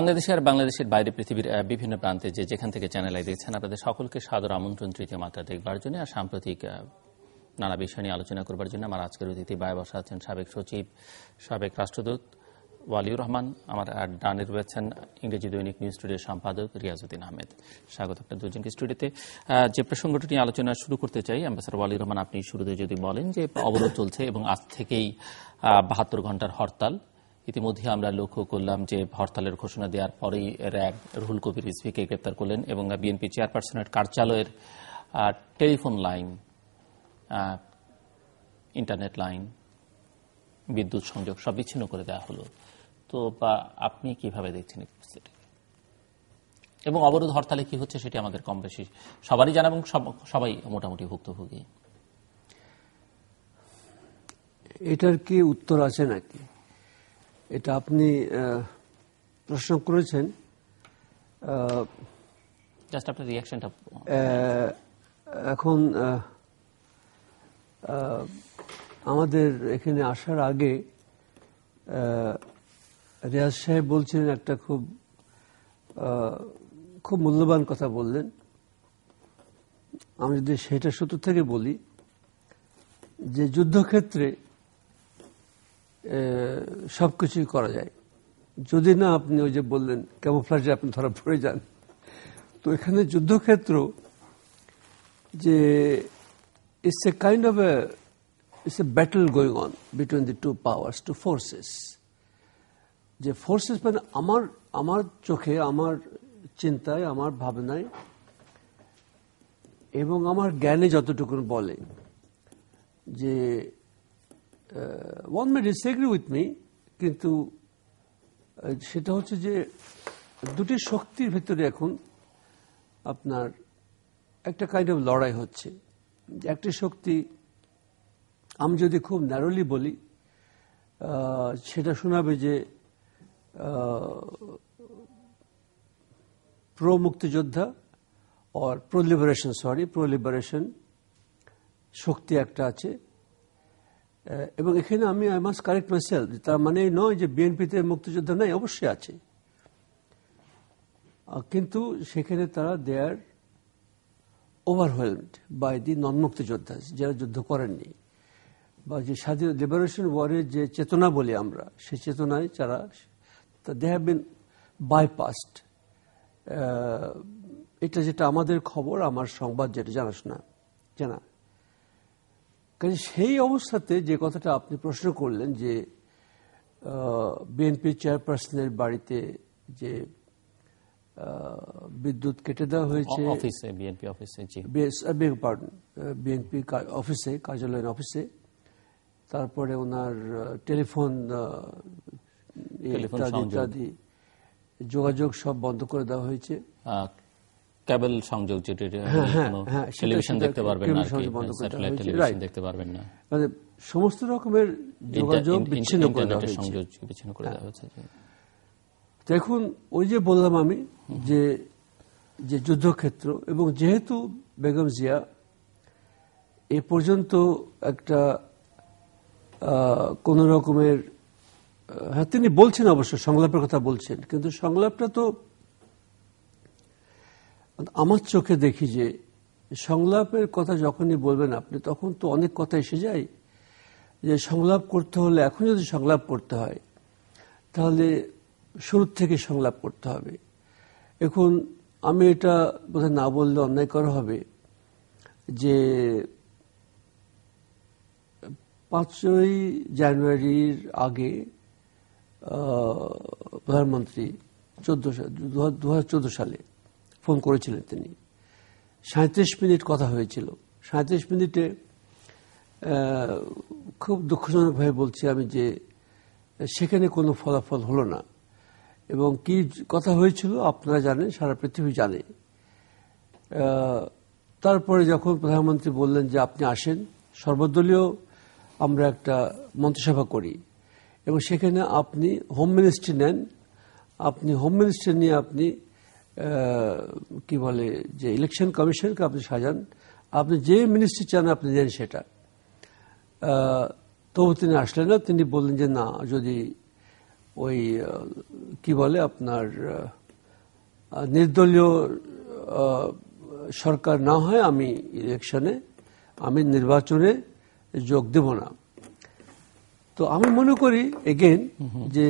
বাংলাদেশে আর বাংলাদেশের বাইরে পৃথিবীর বিভিন্ন প্রান্তে যেখান থেকে চ্যানেল আই দেখছেন, আপনাদের সকলকে সাদর আমন্ত্রণ তৃতীয় মাত্রা দেখবার জন্য। আর সাম্প্রতিক নানা বিষয় নিয়ে আলোচনা করবার জন্য আমার আজকের অতিথি বায়ে বসা আছেন সাবেক সচিব, সাবেক রাষ্ট্রদূত ওয়ালিউর রহমান। আমার ডানে রয়েছেন ইংরেজি দৈনিক নিউজ টুডের সম্পাদক রিয়াজউদ্দিন আহমেদ। স্বাগত আপনার দুজনকে স্টুডিওতে। যে প্রসঙ্গটি নিয়ে আলোচনা শুরু করতে চাই, অ্যাম্বাসাডর ওয়ালিউর রহমান, আপনি শুরুতে যদি বলেন যে অবরোধ চলছে এবং আজ থেকেই 72 ঘন্টার হরতাল। ইতিমধ্যে আমরা লক্ষ্য করলাম যে হরতালের ঘোষণা দেওয়ার পরেই র্যাব রুহুল কবির রিজভীকে গ্রেপ্তার করলেন এবং বিএনপি চেয়ারপারসনের কার্যালয়ের টেলিফোন লাইন, ইন্টারনেট লাইন, বিদ্যুৎ সংযোগ সব বিচ্ছিন্ন করে দেওয়া হলো। তো আপনি কিভাবে দেখছেন এই পরিস্থিতি এবং অবরোধ হরতালে কি হচ্ছে সেটি আমাদের কম বেশি সবারই জানা এবং সবাই মোটামুটি ভুক্তভোগী। এটার কি উত্তর আছে নাকি, এটা আপনি প্রশ্ন করেছেন। জাস্ট আপনার রিঅ্যাকশনটা। এখন আমাদের এখানে আসার আগে রিয়াজ সাহেব বলছিলেন একটা খুব মূল্যবান কথা বললেন। আমি যদি সেটা সূত্র থেকে বলি যে যুদ্ধক্ষেত্রে সবকিছুই করা যায়, যদি না আপনি ওই যে বললেন ক্যামোফ্লাজে আপনি ধরা পড়ে যান। তো এখানে যুদ্ধক্ষেত্র যে it's a kind of it's a battle going on between the two powers, two forces. যে ফোর্সেস মানে আমার চোখে, আমার চিন্তায়, আমার ভাবনায় এবং আমার জ্ঞানে যতটুকু বলে যে one may disagree with me, কিন্তু সেটা হচ্ছে যে দুটি শক্তির ভিতরে এখন আপনার একটা কাইন্ড অফ লড়াই হচ্ছে। একটি শক্তি, আমি যদি খুব ন্যারোলি বলি, সেটা শোনাবে যে প্রো মুক্তিযোদ্ধা আর প্রো লিবারেশন শক্তি একটা আছে। এবং এখানে আমি আই মাস্ট কারেক্ট মাইসেলফ, তার মানে নয় যে বিএনপিতে মুক্তিযোদ্ধা নাই, অবশ্যই আছে, কিন্তু সেখানে তারা দে আর ওভারওয়েলমড বাই দি নন মুক্তিযোদ্ধা, যারা যুদ্ধ করেননি, বা যে স্বাধীন লিবারেশন ওয়ারের যে চেতনা বলি আমরা, সেই চেতনায় যারা দে হ্যাভ বিন বাইপাসড। এটা যেটা আমাদের খবর, আমার সংবাদ যেটা জানা। কাজে সেই অবস্থাতে যে কথাটা আপনি প্রশ্ন করলেন যে বিএনপি চেয়ারপারসনের বাড়িতে যে বিদ্যুৎ কেটে দেওয়া হয়েছে, বিএনপি অফিসে, বিএনপি অফিসে, কার্যালয়ের অফিসে, তারপরে ওনার টেলিফোন ইত্যাদি যোগাযোগ সব বন্ধ করে দেওয়া হয়েছে। কেবল সংযোগ, যেটা টেলিভিশন দেখতে পারবেন না, স্যাটেলাইট টেলিভিশন দেখতে পারবেন না, মানে সমস্ত রকমের যোগাযোগ বিচ্ছিন্ন করে দেওয়া হয়েছে। দেখুন, ওই যে বললাম আমি যে যুদ্ধক্ষেত্র, এবং যেহেতু বেগম জিয়া এ পর্যন্ত একটা কোন রকমের, হ্যাঁ তিনি বলছেন অবশ্য সংলাপের কথা বলছেন, কিন্তু সংলাপটা তো আমার চোখে দেখি যে সংলাপের কথা যখনই বলবেন আপনি, তখন তো অনেক কথা এসে যায় যে সংলাপ করতে হলে, এখন যদি সংলাপ করতে হয় তাহলে শুরুর থেকে সংলাপ করতে হবে। এখন আমি এটা বোধহয় না বললে অন্যায় করা হবে যে 5ই জানুয়ারির আগে প্রধানমন্ত্রী 2014 সালে ফোন করেছিলেন। তিনি 37 মিনিট কথা হয়েছিল। 37 মিনিটে খুব দুঃখজনকভাবে বলছি আমি যে সেখানে কোনো ফলাফল হলো না। এবং কি কথা হয়েছিল আপনারা জানেন, সারা পৃথিবী জানে। তারপরে যখন প্রধানমন্ত্রী বললেন যে আপনি আসেন, সর্বদলীয় আমরা একটা মন্ত্রিসভা করি এবং সেখানে আপনি হোম মিনিস্ট্রি নেন, আপনি হোম মিনিস্ট্রি নিয়ে আপনি কি বলে যে ইলেকশন কমিশনকে আপনি সাজান, আপনি যে মিনিস্ট্রি চান আপনি দেন সেটা। তবু তিনি আসলেন না। তিনি বললেন যে না, যদি ওই কি বলে আপনার নির্দলীয় সরকার না হয় আমি নির্বাচনে যোগ দেব না। তো আমি মনে করি এগেন যে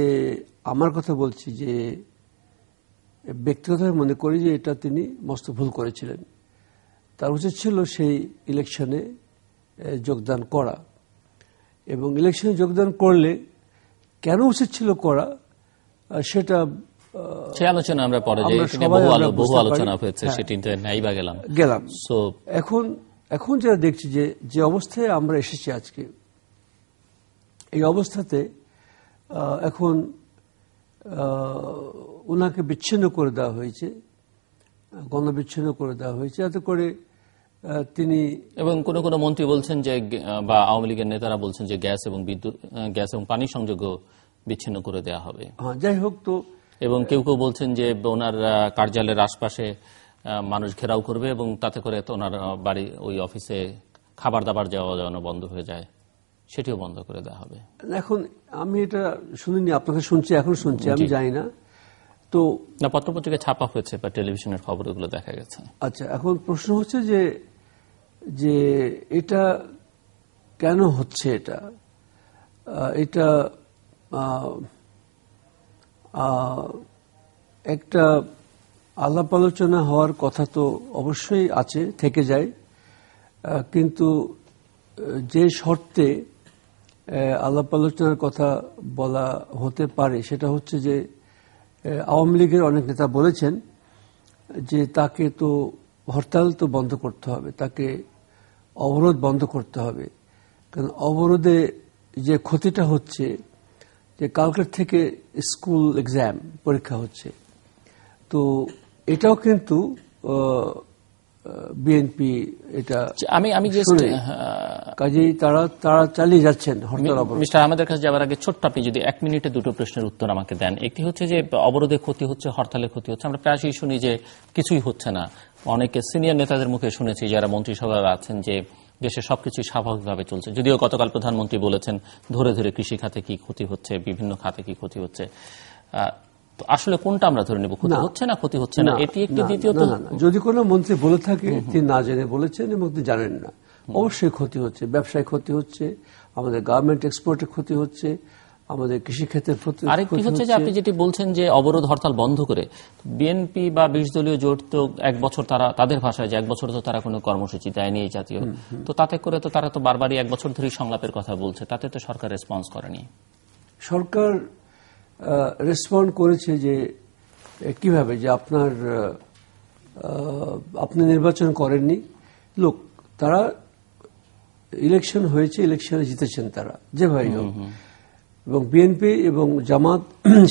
আমার কথা বলছি যে ব্যক্তিগতভাবে মনে করি যে এটা তিনি মস্ত ভুল করেছিলেন। তার উচিত ছিল সেই ইলেকশনে যোগদান করা, এবং ইলেকশনে যোগদান করলে কেন উচিত ছিল করা সেটা সেই আলোচনা আমরা পরে বহু আলোচনা হয়েছে, সেটিতে নাইবা গেলাম। সো এখন যেটা দেখছি যে অবস্থায় আমরা এসেছি আজকে, এই অবস্থাতে এখন ওনাকে বিচ্ছিন্ন করে দেওয়া হয়েছে, গণবিচ্ছিন্ন করে দেওয়া হয়েছে, যাতে করে তিনি এবং কোন কোন মন্ত্রী বলছেন যে, বা আওয়ামী লীগের নেতারা বলছেন যে গ্যাস এবং পানি সংযোগ বিচ্ছিন্ন করে দেওয়া হবে। যাই হোক, তো এবং কেউ কেউ বলছেন যে ওনার কার্যালয়ের আশপাশে মানুষ ঘেরাও করবে এবং তাতে করে ওনার বাড়ি ওই অফিসে খাবার দাবার যাওয়া যেন বন্ধ হয়ে যায়, সেটিও বন্ধ করে দেওয়া হবে। এখন আমি এটা শুনিনি, আপনাকে শুনছি, এখন শুনছি, আমি জানি না। তো না, পত্রপত্রিকায় ছাপা হয়েছে বা টেলিভিশনের খবরগুলো দেখা গেছে। আচ্ছা, এখন প্রশ্ন হচ্ছে যে এটা কেন হচ্ছে? এটা একটা আলাপ আলোচনা হওয়ার কথা তো অবশ্যই আছে, থেকে যায়, কিন্তু যে শর্তে আলাপ আলোচনার কথা বলা হতে পারে সেটা হচ্ছে যে আওয়ামী লীগের অনেক নেতা বলেছেন যে তাকে তো হরতাল তো বন্ধ করতে হবে, তাকে অবরোধ বন্ধ করতে হবে, কারণ অবরোধে যে ক্ষতিটা হচ্ছে যে কালকের থেকে স্কুল এক্সাম পরীক্ষা হচ্ছে, তো এটাও কিন্তু বিএনপি এটা আমি কাজেই তারা চালিয়ে যাচ্ছেন হরতাল অবরোধ। মিস্টার আমাদের কাছে যাওয়ার আগে ছোট্ট আপনি যদি 1 মিনিটে দুটো প্রশ্নের উত্তর আমাকে দেন। একটি হচ্ছে যে অবরোধে ক্ষতি হচ্ছে, হরতালে ক্ষতি হচ্ছে, আমরা প্রায়শই শুনি যে কিছুই হচ্ছে না। অনেকে সিনিয়র নেতাদের মুখে শুনেছি যারা মন্ত্রিসভায় আছেন যে দেশে সবকিছু স্বাভাবিকভাবে চলছে, যদিও গতকাল প্রধানমন্ত্রী বলেছেন ধরে ধরে কৃষি খাতে কি ক্ষতি হচ্ছে, বিভিন্ন খাতে কি ক্ষতি হচ্ছে। আসলে কোনটা আমরা ধরে নেব, ক্ষতি হচ্ছে না ক্ষতি হচ্ছে না? এটি একটি। দ্বিতীয়ত, যদি কোনো মন্ত্রী বলে থাকে তিনি না জেনে বলেছেন এবং তিনি জানেন না, অবশ্যই ক্ষতি হচ্ছে, ব্যবসায় ক্ষতি হচ্ছে, আমাদের গার্মেন্ট এক্সপোর্টের ক্ষতি হচ্ছে, আমাদের কৃষিক্ষেত্রের ক্ষতি হচ্ছে। আরেকটি হচ্ছে যে আপনি যেটি বলছেন যে অবরোধ হরতাল বন্ধ করে বিএনপি বা 20 দলীয় জোট তো 1 বছর তাদের ভাষায় যে 1 বছর তো তারা কোনো কর্মসূচি দেয়নি এই জাতীয়, তো তাতে করে তো তারা তো বারবারই 1 বছর ধরেই সংলাপের কথা বলছে, তাতে তো সরকার রেসপন্স করেনি। সরকার রেসপন্ড করেছে যে কিভাবে, যে আপনি নির্বাচন করেননি, লোক তারা ইলেকশন হয়েছে, ইলেকশনে জিতেছেন তারা যেভাবে হোক, এবং বিএনপি এবং জামাত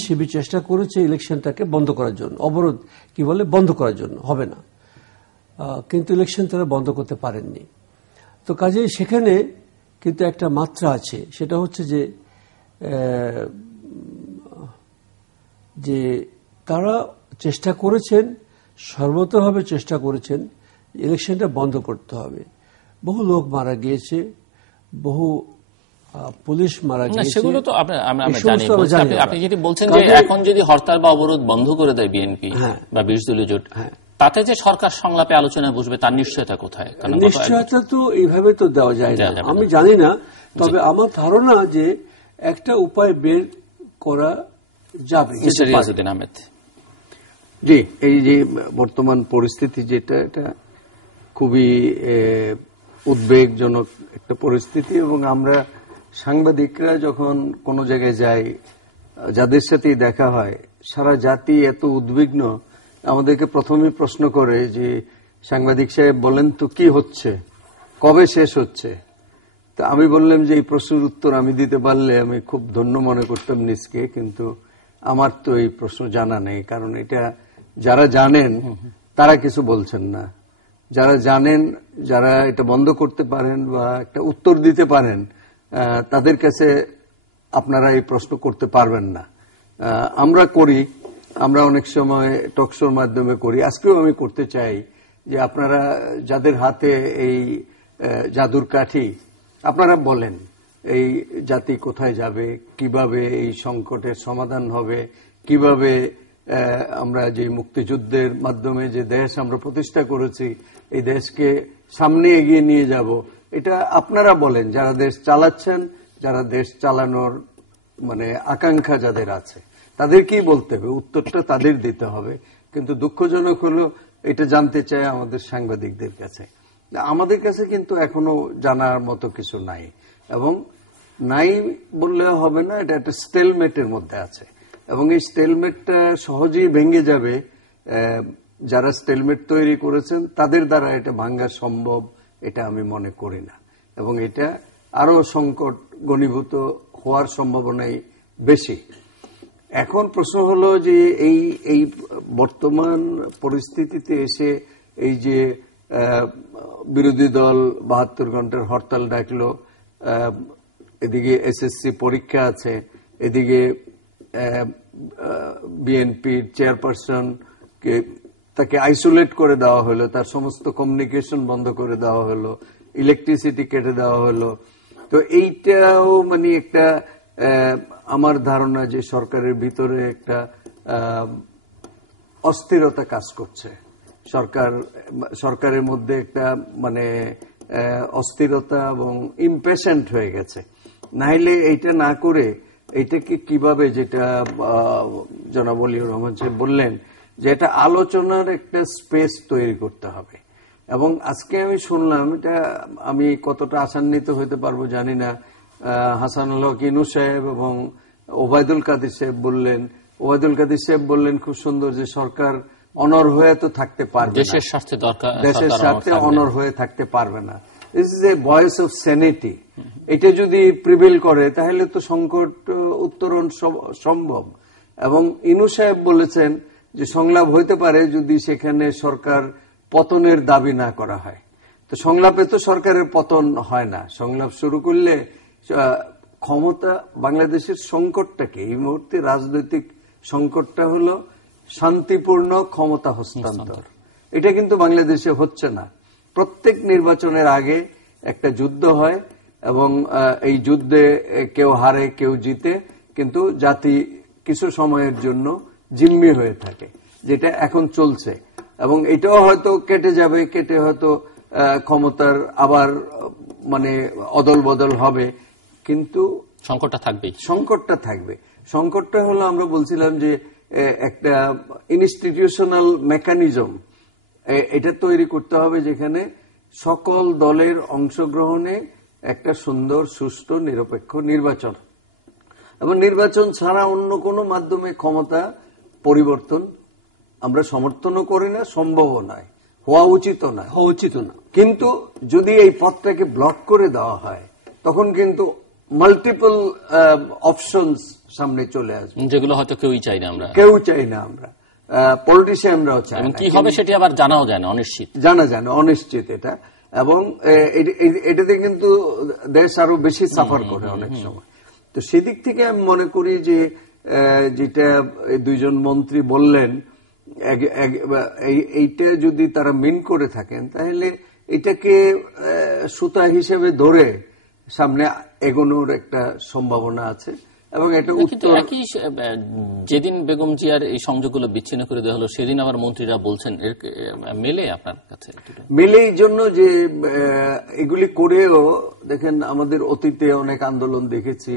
শিবির চেষ্টা করেছে ইলেকশনটাকে বন্ধ করার জন্য, অবরোধ কি বলে বন্ধ করার জন্য, হবে না, কিন্তু ইলেকশন তারা বন্ধ করতে পারেননি। তো কাজেই সেখানে কিন্তু একটা মাত্রা আছে, সেটা হচ্ছে যে তারা চেষ্টা করেছেন, সর্বতভাবে চেষ্টা করেছেন ইলেকশনটা বন্ধ করতে হবে। বহু লোক মারা গিয়েছে, বহু পুলিশ মারা গিয়েছে, সেগুলো তো আপনি যদি বলছেন যে এখন যদি হরতাল বা অবরোধ বন্ধ করে দেয় বিএনপি বা 20 দলীয় জোট, তাতে যে সরকার সংলাপে আলোচনায় বসবে তার নিশ্চয়তা কোথায়? নিশ্চয়তা তো এইভাবে তো দেওয়া যায় না, আমি জানি না, তবে আমার ধারণা যে একটা উপায় বের করা যাবে। আহমেদ, জি, এই যে বর্তমান পরিস্থিতি যেটা, এটা খুবই উদ্বেগজনক একটা পরিস্থিতি, এবং আমরা সাংবাদিকরা যখন কোনো জায়গায় যাই, যাদের সাথেই দেখা হয়, সারা জাতি এত উদ্বিগ্ন, আমাদেরকে প্রথমেই প্রশ্ন করে যে সাংবাদিক সাহেব বলেন তো কি হচ্ছে, কবে শেষ হচ্ছে? তা আমি বললাম যে এই প্রশ্নের উত্তর আমি দিতে পারলে আমি খুব ধন্য মনে করতাম নিজকে, কিন্তু আমার তো এই প্রশ্ন জানা নেই, কারণ এটা যারা জানেন তারা কিছু বলছেন না, যারা জানেন, যারা এটা বন্ধ করতে পারেন বা একটা উত্তর দিতে পারেন, তাদের কাছে আপনারা এই প্রশ্ন করতে পারবেন না। আমরা করি, আমরা অনেক সময় টকশোর মাধ্যমে করি, আজকেও আমি করতে চাই যে আপনারা যাদের হাতে এই জাদুর কাঠি, আপনারা বলেন এই জাতি কোথায় যাবে, কিভাবে এই সংকটের সমাধান হবে, কিভাবে আমরা যে মুক্তিযুদ্ধের মাধ্যমে যে দেশ আমরা প্রতিষ্ঠা করেছি এই দেশকে সামনে এগিয়ে নিয়ে যাব, এটা আপনারা বলেন যারা দেশ চালাচ্ছেন, যারা দেশ চালানোর মানে আকাঙ্ক্ষা যাদের আছে তাদেরকেই বলতে হবে, উত্তরটা তাদের দিতে হবে। কিন্তু দুঃখজনক হলো এটা জানতে চাই আমাদের সাংবাদিকদের কাছে। আমাদের কাছে কিন্তু এখনো জানার মতো কিছু নাই, এবং নাই বললেও হবে না, এটা একটা স্টেলমেটের মধ্যে আছে এবং এই স্টেলমেটটা সহজেই ভেঙে যাবে। যারা স্টেলমেট তৈরি করেছেন তাদের দ্বারা এটা ভাঙ্গা সম্ভব এটা আমি মনে করি না, এবং এটা আরো সংকট ঘনীভূত হওয়ার সম্ভাবনাই বেশি। এখন প্রশ্ন হলো যে এই বর্তমান পরিস্থিতিতে এসে এই যে বিরোধী দল 72 ঘন্টার হরতাল ডাকলো, এদিকে এসএসসি পরীক্ষা আছে, এদিকে বিএনপির চেয়ারপারসন কে তাকে আইসোলেট করে দেওয়া হলো, তার সমস্ত কমিউনিকেশন বন্ধ করে দেওয়া হলো, ইলেকট্রিসিটি কেটে দেওয়া হলো। তো এইটাও মানে একটা আমার ধারণা যে সরকারের ভিতরে একটা অস্থিরতা কাজ করছে, সরকারের মধ্যে একটা মানে অস্থিরতা এবং ইমপেশেন্ট হয়ে গেছে। নাইলে এইটা না করে এইটাকে কিভাবে, যেটা জনাব ওলিউর রহমান সাহেব বললেন যে এটা আলোচনার একটা স্পেস তৈরি করতে হবে। এবং আজকে আমি শুনলাম, এটা আমি কতটা আশান্বিত হইতে পারবো জানি না, হাসানুল হক ইনু সাহেব এবং ওবায়দুল কাদের সাহেব বললেন, খুব সুন্দর যে সরকার অনড় হয়ে তো থাকতে পারবে, দেশের স্বার্থে দরকার, দেশের স্বার্থে অনড় হয়ে থাকতে পারবে না। This is a voice of sanity. এটা যদি প্রিভেল করে তাহলে তো সংকট উত্তরণ সম্ভব। এবং ইনু সাহেব বলেছেন যে সংলাপ হইতে পারে যদি সেখানে সরকার পতনের দাবি না করা হয়। তো সংলাপে তো সরকারের পতন হয় না। সংলাপ শুরু করলে ক্ষমতা, বাংলাদেশের সংকটটাকে এই মুহূর্তে রাজনৈতিক সংকটটা হলো শান্তিপূর্ণ ক্ষমতা হস্তান্তর। এটা কিন্তু বাংলাদেশে হচ্ছে না। প্রত্যেক নির্বাচনের আগে একটা যুদ্ধ হয় এবং এই যুদ্ধে কেউ হারে কেউ জিতে, কিন্তু জাতি কিছু সময়ের জন্য জিম্মি হয়ে থাকে, যেটা এখন চলছে। এবং এটাও হয়তো কেটে যাবে, কেটে হয়তো ক্ষমতার আবার মানে অদল বদল হবে, কিন্তু সংকটটা থাকবে। সংকটটা হলো আমরা বলছিলাম যে একটা ইনস্টিটিউশনাল মেকানিজম এটা তৈরি করতে হবে যেখানে সকল দলের অংশগ্রহণে একটা সুন্দর সুষ্ঠু নিরপেক্ষ নির্বাচন, এবং নির্বাচন ছাড়া অন্য কোনো মাধ্যমে ক্ষমতা পরিবর্তন আমরা সমর্থনও করি না, সম্ভবও নয়, হওয়া উচিত না। কিন্তু যদি এই পথটাকে ব্লক করে দেওয়া হয় তখন কিন্তু মাল্টিপল অপশনস সামনে চলে আসবে, যেগুলো হয়তো কেউই চাই না আমরা, পলিটিশিয়ানরাও চায় না। কি হবে সেটি আবার জানাও যায় না, অনিশ্চিত এটা। এবং এটাতে কিন্তু দেশ আরো বেশি সাফার করে অনেক সময়। তো সেদিক থেকে আমি মনে করি যে যেটা দুইজন মন্ত্রী বললেন, এইটা যদি তারা মিন করে থাকেন তাহলে এটাকে সুতা হিসেবে ধরে সামনে এগোনোর একটা সম্ভাবনা আছে। এবং এটা উত্তর, যেদিন বেগম জিয়ার এই সংযোগগুলো বিচ্ছিন্ন করে দেওয়া হলো সেদিন আবার মন্ত্রীরা বলছেন, মেলে আপনার কাছে? মেলে এই জন্য যে এগুলি করেও দেখেন আমাদের অতীতে অনেক আন্দোলন দেখেছি,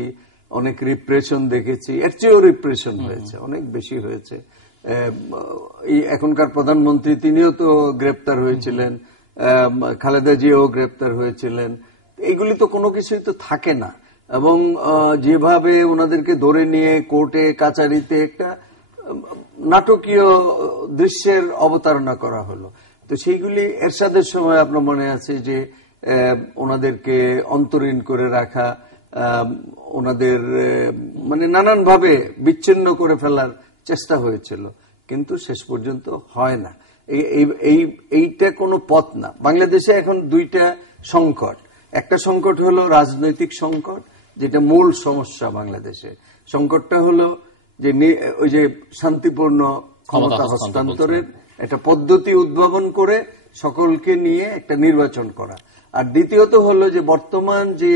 অনেক রিপ্রেশন দেখেছি, এর চেয়েও রিপ্রেশন হয়েছে, অনেক বেশি হয়েছে। এই এখনকার প্রধানমন্ত্রী তিনিও তো গ্রেপ্তার হয়েছিলেন, খালেদা জিয়াও গ্রেপ্তার হয়েছিলেন। এগুলি তো কোনো কিছুই তো থাকে না। এবং যেভাবে ওনাদেরকে ধরে নিয়ে কোর্টে কাচারিতে একটা নাটকীয় দৃশ্যের অবতারণা করা হলো। তো সেইগুলি এরশাদের সময় আপনার মনে আছে যে ওনাদেরকে অন্তরীণ করে রাখা, ওনাদের মানে নানানভাবে বিচ্ছিন্ন করে ফেলার চেষ্টা হয়েছিল, কিন্তু শেষ পর্যন্ত হয় না। এইটা কোনো পথ না। বাংলাদেশে এখন দুইটা সংকট, একটা সংকট হলো রাজনৈতিক সংকট, যেটা মূল সমস্যা বাংলাদেশে। সংকটটা হলো যে ওই যে শান্তিপূর্ণ ক্ষমতা হস্তান্তরের একটা পদ্ধতি উদ্ভাবন করে সকলকে নিয়ে একটা নির্বাচন করা। আর দ্বিতীয়ত হলো যে বর্তমান যে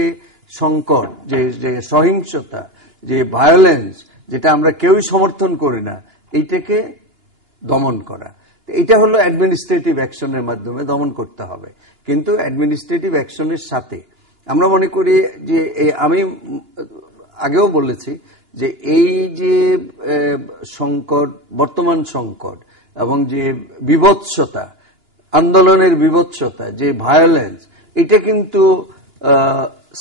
সংকট, যে সহিংসতা, যে ভায়োলেন্স, যেটা আমরা কেউই সমর্থন করি না, এইটাকে দমন করা। এটা হলো অ্যাডমিনিস্ট্রেটিভ অ্যাকশনের মাধ্যমে দমন করতে হবে। কিন্তু অ্যাডমিনিস্ট্রেটিভ অ্যাকশনের সাথে আমরা মনে করি যে আমি আগেও বলেছি যে এই যে সংকট, বর্তমান সংকট এবং যে বিভৎসতা, আন্দোলনের বিভৎসতা, যে ভায়োলেন্স, এটা কিন্তু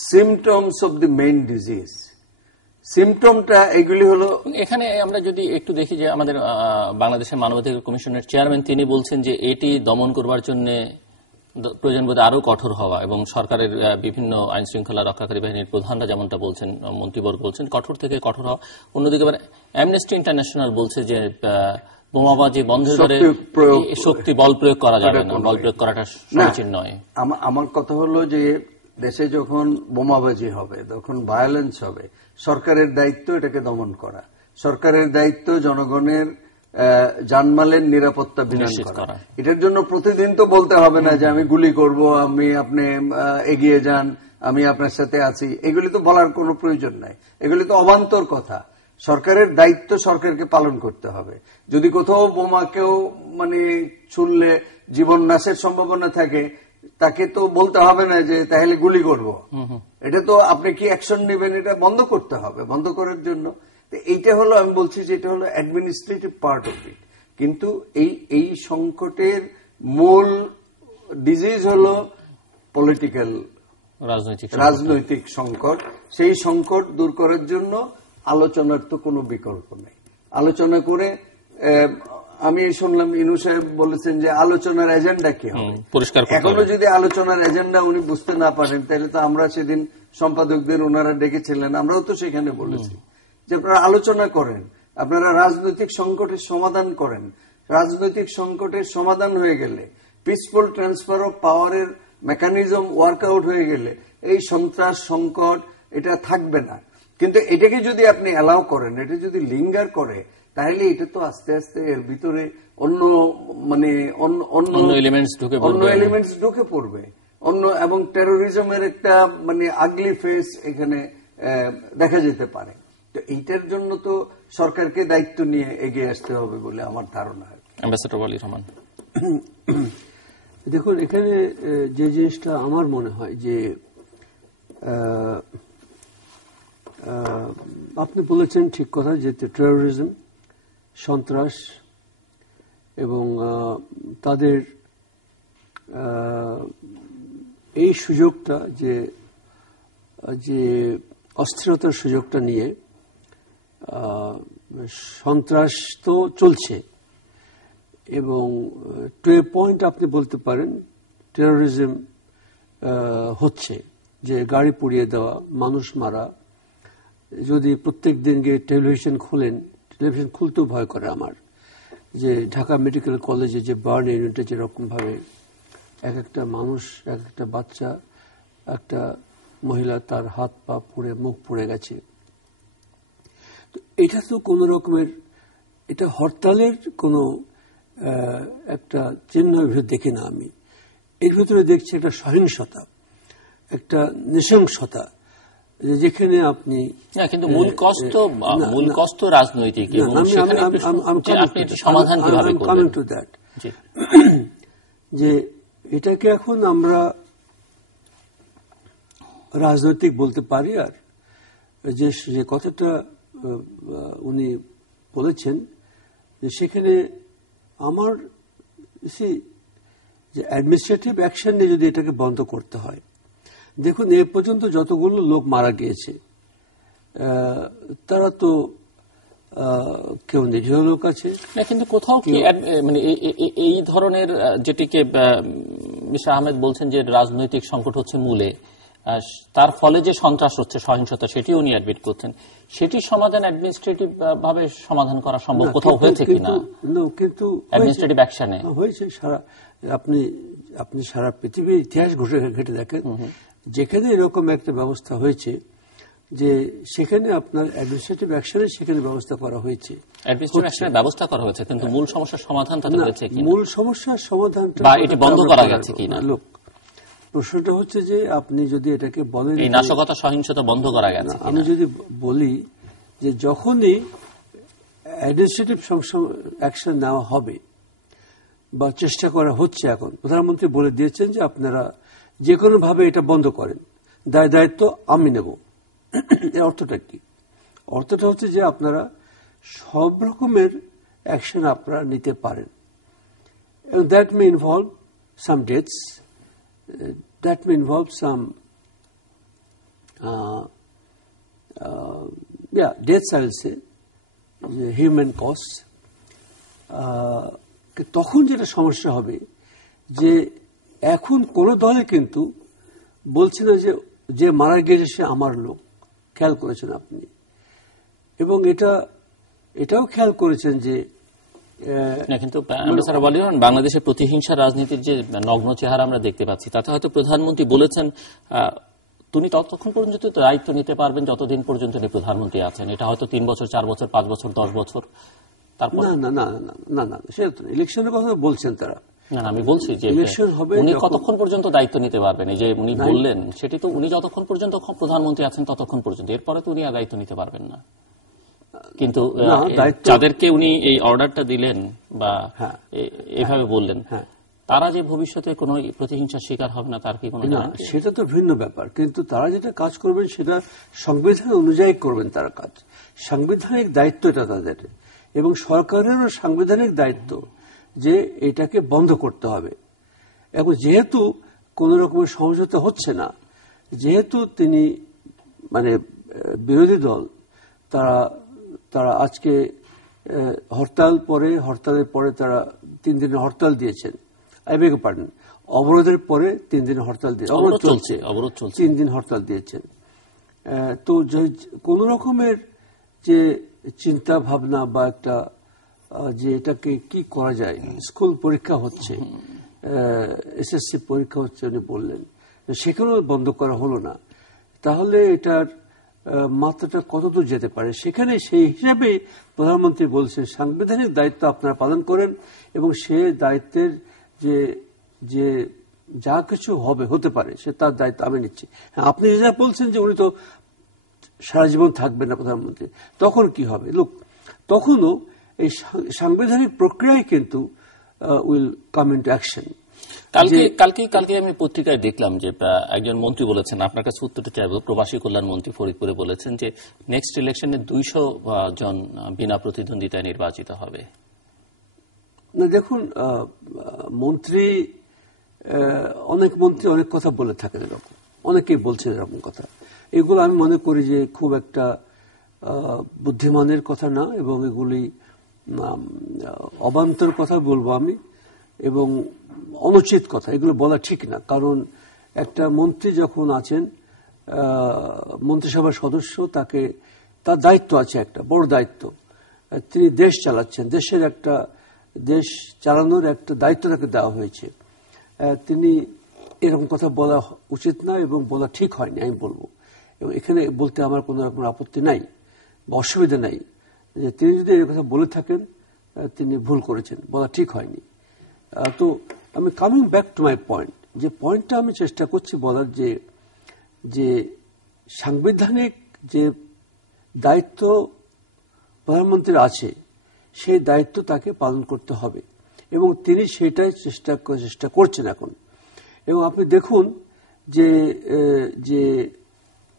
symptoms of the main disease. সিমটমটা এগুলি হলো, এখানে আমরা যদি একটু দেখি যে আমাদের বাংলাদেশের মানবাধিকার কমিশনের চেয়ারম্যান তিনি বলছেন যে এটি দমন করবার জন্য প্রয়োজন বোধ আরো কঠোর হওয়া, এবং সরকারের বিভিন্ন আইন শৃঙ্খলা রক্ষাকারী বাহিনীর প্রধানরা যেমনটা বলছেন, মন্ত্রীবর্গ বলছেন কঠোর থেকে কঠোর হওয়া। অন্যদিকে আবার অ্যামনেস্টি ইন্টারন্যাশনাল বলছে যে বোমাবাজি বন্ধের করে শক্তি বল প্রয়োগ করা যাবে না, বল প্রয়োগ করাটা সমীচীন নয়। আমার কথা হলো যে দেশে যখন বোমাবাজি হবে, যখন ভায়োলেন্স হবে, সরকারের দায়িত্ব এটাকে দমন করা, সরকারের দায়িত্ব জনগণের জানমালের নিরাপত্তা বিধান করা। এটার জন্য প্রতিদিন তো বলতে হবে না যে আমি গুলি করব, আপনি এগিয়ে যান, আমি আপনার সাথে আছি, এগুলি তো বলার কোনো প্রয়োজন নাই, এগুলি তো অবান্তর কথা। সরকারের দায়িত্ব সরকারকে পালন করতে হবে। যদি কোথাও বোমাকেও ছুড়লে জীবন নাশের সম্ভাবনা থাকে, তাকে তো বলতে হবে না যে তাহলে গুলি করব। এটা তো আপনি কি অ্যাকশন নেবেন, এটা বন্ধ করতে হবে। বন্ধ করার জন্য এইটা হলো, আমি বলছি যে এটা হলো অ্যাডমিনিস্ট্রেটিভ পার্ট অফ ইট। কিন্তু এই সংকটের মূল ডিজিজ হলো পলিটিক্যাল, রাজনৈতিক সংকট। সেই সংকট দূর করার জন্য আলোচনার তো কোনো বিকল্প নেই। আলোচনা করে, আমি শুনলাম ইনু সাহেব বলেছেন যে আলোচনার এজেন্ডা কি হবে। এখনো যদি আলোচনার এজেন্ডা উনি বুঝতে না পারেন, তাহলে তো আমরা সেদিন সম্পাদকদের ওনারা ডেকেছিলেন, আমরাও তো সেখানে বলেছি যে আপনারা আলোচনা করেন, আপনারা রাজনৈতিক সংকটের সমাধান করেন। রাজনৈতিক সংকটের সমাধান হয়ে গেলে, পিসফুল ট্রান্সফার অফ পাওয়ারের মেকানিজম ওয়ার্কআউট হয়ে গেলে এই সন্ত্রাস সংকট এটা থাকবে না। কিন্তু এটাকে যদি আপনি অ্যালাউ করেন, এটা যদি লিঙ্গার করে, তাহলে এটা তো আস্তে আস্তে এর ভিতরে অন্য এলিমেন্টস ঢুকে পড়বে, এবং টেরোরিজমের একটা আগলি ফেস এখানে দেখা যেতে পারে। তো এইটার জন্য তো সরকারকে দায়িত্ব নিয়ে এগিয়ে আসতে হবে বলে আমার ধারণা। অ্যাম্বাসেডর ওয়ালি রহমান, দেখুন, এখানে যে জিনিসটা আমার মনে হয় যে আপনি বলেছেন ঠিক কথা, যে টেরোরিজম, সন্ত্রাস এবং তাদের এই সুযোগটা, যে অস্থিরতার সুযোগটা নিয়ে সন্ত্রাস তো চলছে, এবং টু এ পয়েন্ট আপনি বলতে পারেন টেরোরিজম হচ্ছে, যে গাড়ি পুড়িয়ে দেওয়া, মানুষ মারা। যদি প্রত্যেক দিন গিয়ে টেলিভিশন খোলেন, টেলিভিশন খুলতেও ভয় করে আমার, যে ঢাকা মেডিকেল কলেজে যে বার্ন ইউনিটে যেরকম ভাবে এক একটা মানুষ, এক একটা বাচ্চা, একটা মহিলা, তার হাত পা পুড়ে, মুখ পুড়ে গেছে। তো এটা তো কোন রকমের, এটা হরতালের কোনো একটা চিহ্ন দেখি না আমি। এর ভিতরে দেখছি একটা সহিংসতা, একটা নৃশংসতা, যেখানে আপনি কিন্তু মূল কষ্ট রাজনৈতিক, সমাধান কিভাবে কামিং টু দ্যাট, যে এটাকে এখন আমরা রাজনৈতিক বলতে পারি। আর যে কথাটা উনি বলেছেন, যে সেখানে আমার যে অ্যাডমিনিস্ট্রেটিভ অ্যাকশন নিয়ে যদি এটাকে বন্ধ করতে হয়, দেখুন এ পর্যন্ত যতগুলো লোক মারা গিয়েছে তারা তো কেউ নিরীহ লোক আছে না, কিন্তু কোথাও কি এই ধরনের, যেটিকে মিস্টার আহমেদ বলছেন যে রাজনৈতিক সংকট হচ্ছে মূলে, তার ফলে যে সন্ত্রাস হচ্ছে, সহিংসতা, সেটি উনি অ্যাডমিট করছেন, সেটি সমাধান অ্যাডমিনিস্ট্রেটিভ ভাবে সমাধান করা সম্ভব কোথাও হয়েছে কিনা? কিন্তু অ্যাডমিনিস্ট্রেটিভ অ্যাকশনে হয়েছে। আপনি সারা পৃথিবীর ইতিহাস ঘেটে দেখেন, যেখানে এরকম একটা ব্যবস্থা হয়েছে, যে সেখানে আপনার অ্যাডমিনিস্ট্রেটিভ অ্যাকশনে সেখানে ব্যবস্থা করা হয়েছে, ব্যবস্থা করা হয়েছে, কিন্তু মূল সমস্যার সমাধান তাতে হয়েছে কিনা, মূল সমস্যার সমাধানটা বা এটি বন্ধ করা গেছে কিনা। লোক প্রশ্নটা হচ্ছে যে আপনি যদি এটাকে বলেন এই নাশকতা সহিংসতা বন্ধ করা গেছে আমি যদি বলি যে যখনই অ্যাডমিনিস্ট্রেটিভ অ্যাকশন নেওয়া হবে বা চেষ্টা করা হচ্ছে, এখন প্রধানমন্ত্রী বলে দিয়েছেন যে আপনারা যে কোনো ভাবে এটা বন্ধ করেন, দায়িত্ব আমি নেব। এর অর্থটা কি? অর্থটা হচ্ছে যে আপনারা সব রকমের অ্যাকশন আপনারা নিতে পারেন, এবং that may involve some deaths, that may involve some deaths, I will say, human costs. তখন যেটা সমস্যা হবে যে এখন কোন দলে কিন্তু বলছে না যে মারা গেছে সে আমার লোক। খেয়াল করেছেন আপনি, এবং এটাও খেয়াল করেছেন যে কিন্তু বাংলাদেশের প্রতিহিংসা রাজনীতির যে নগ্ন চেহারা আমরা দেখতে পাচ্ছি, তাতে হয়তো প্রধানমন্ত্রী বলেছেন তিনি ততক্ষণ পর্যন্ত দায়িত্ব নিতে পারবেন যতদিন পর্যন্ত তিনি প্রধানমন্ত্রী আছেন। এটা হয়তো 3 বছর, 4 বছর, 5 বছর, 10 বছর। তারপর না, সেটা তো ইলেকশনের কথা বলছেন তারা। না, আমি বলছি যে ইলেকশন হবে, উনি কতক্ষণ পর্যন্ত দায়িত্ব নিতে পারবেন? এই যে উনি বললেন, সেটি তো উনি যতক্ষণ পর্যন্ত প্রধানমন্ত্রী আছেন ততক্ষণ পর্যন্ত, এরপরে তো উনি আর দায়িত্ব নিতে পারবেন না। কিন্তু যাদেরকে উনি এই অর্ডারটা দিলেন বা এইভাবে বললেন, তারা যে ভবিষ্যতে কোনো প্রতিহিংসার শিকার হবে না তার কি কোনো? সেটা তো ভিন্ন ব্যাপার, কিন্তু তারা যেটা কাজ করবেন সেটা সংবিধান অনুযায়ী করবেন। তারা কাজ, সাংবিধানিক দায়িত্ব এটা তাদের, এবং সরকারেরও সাংবিধানিক দায়িত্ব যে এটাকে বন্ধ করতে হবে। এবং যেহেতু কোন রকমের সমঝোতা হচ্ছে না, যেহেতু তিনি মানে বিরোধী দল তারা আজকে হরতালের পরে তারা 3 দিনের হরতাল দিয়েছেন। আই বেগ পার্ডন, অবরোধের পরে 3 দিনের হরতাল দিয়ে অবরোধ চলছে 3 দিন হরতাল দিয়েছেন। তো কোন রকমের যে চিন্তা ভাবনা বা একটা যে এটাকে কি করা যায়, স্কুল পরীক্ষা হচ্ছে, এসএসসি পরীক্ষা হচ্ছে উনি বললেন, সেখানেও বন্ধ করা হলো না, তাহলে এটার মাত্রাটা কতদূর যেতে পারে? সেখানে সেই হিসাবে প্রধানমন্ত্রী বলছেন সাংবিধানিক দায়িত্ব আপনারা পালন করেন, এবং সে দায়িত্বের যে যা কিছু হতে পারে সে তার দায়িত্ব আমি নিচ্ছি। হ্যাঁ, আপনি যা বলছেন যে উনি তো সারা জীবন থাকবেন না প্রধানমন্ত্রী, তখন কি হবে? লোক, তখনও এই সাংবিধানিক প্রক্রিয়ায় কিন্তু উইল কাম ইনটু অ্যাকশন। কালকে আমি পত্রিকায় দেখলাম যে একজন মন্ত্রী বলেছেন, আপনার কাছে উত্তরটা চাইব, প্রবাসী কল্যাণ মন্ত্রী ফরিদপুরে বলেছেন যে নেক্সট ইলেকশনে 200 জন বিনা প্রতিদ্বন্দ্বিতায় নির্বাচিত হবে। না, দেখুন, অনেক মন্ত্রী অনেক কথা বলে থাকেন, এরকম অনেকেই বলছেন এরকম কথা। এগুলো আমি মনে করি যে খুব একটা বুদ্ধিমানের কথা না, এবং এগুলি অবান্তর কথা বলবো আমি, এবং অনুচিত কথা, এগুলো বলা ঠিক না। কারণ একটা মন্ত্রী যখন আছেন, মন্ত্রিসভার সদস্য, তার দায়িত্ব আছে, একটা বড় দায়িত্ব। তিনি দেশ চালাচ্ছেন, দেশ চালানোর একটা দায়িত্ব তাকে দেওয়া হয়েছে। তিনি এরকম কথা বলা উচিত না, এবং বলা ঠিক হয়নি আমি বলবো। এবং এখানে বলতে আমার কোনো রকম আপত্তি নাই বা অসুবিধা নাই, যে তিনি যদি এই কথা বলে থাকেন তিনি ভুল করেছেন, বলা ঠিক হয়নি। তো আমি coming back to my point, যে পয়েন্টটা আমি চেষ্টা করছি বলার, যে সাংবিধানিক যে দায়িত্ব প্রধানমন্ত্রীর আছে সেই দায়িত্ব তাকে পালন করতে হবে, এবং তিনি সেটাই চেষ্টা করছেন এখন। এবং আপনি দেখুন যে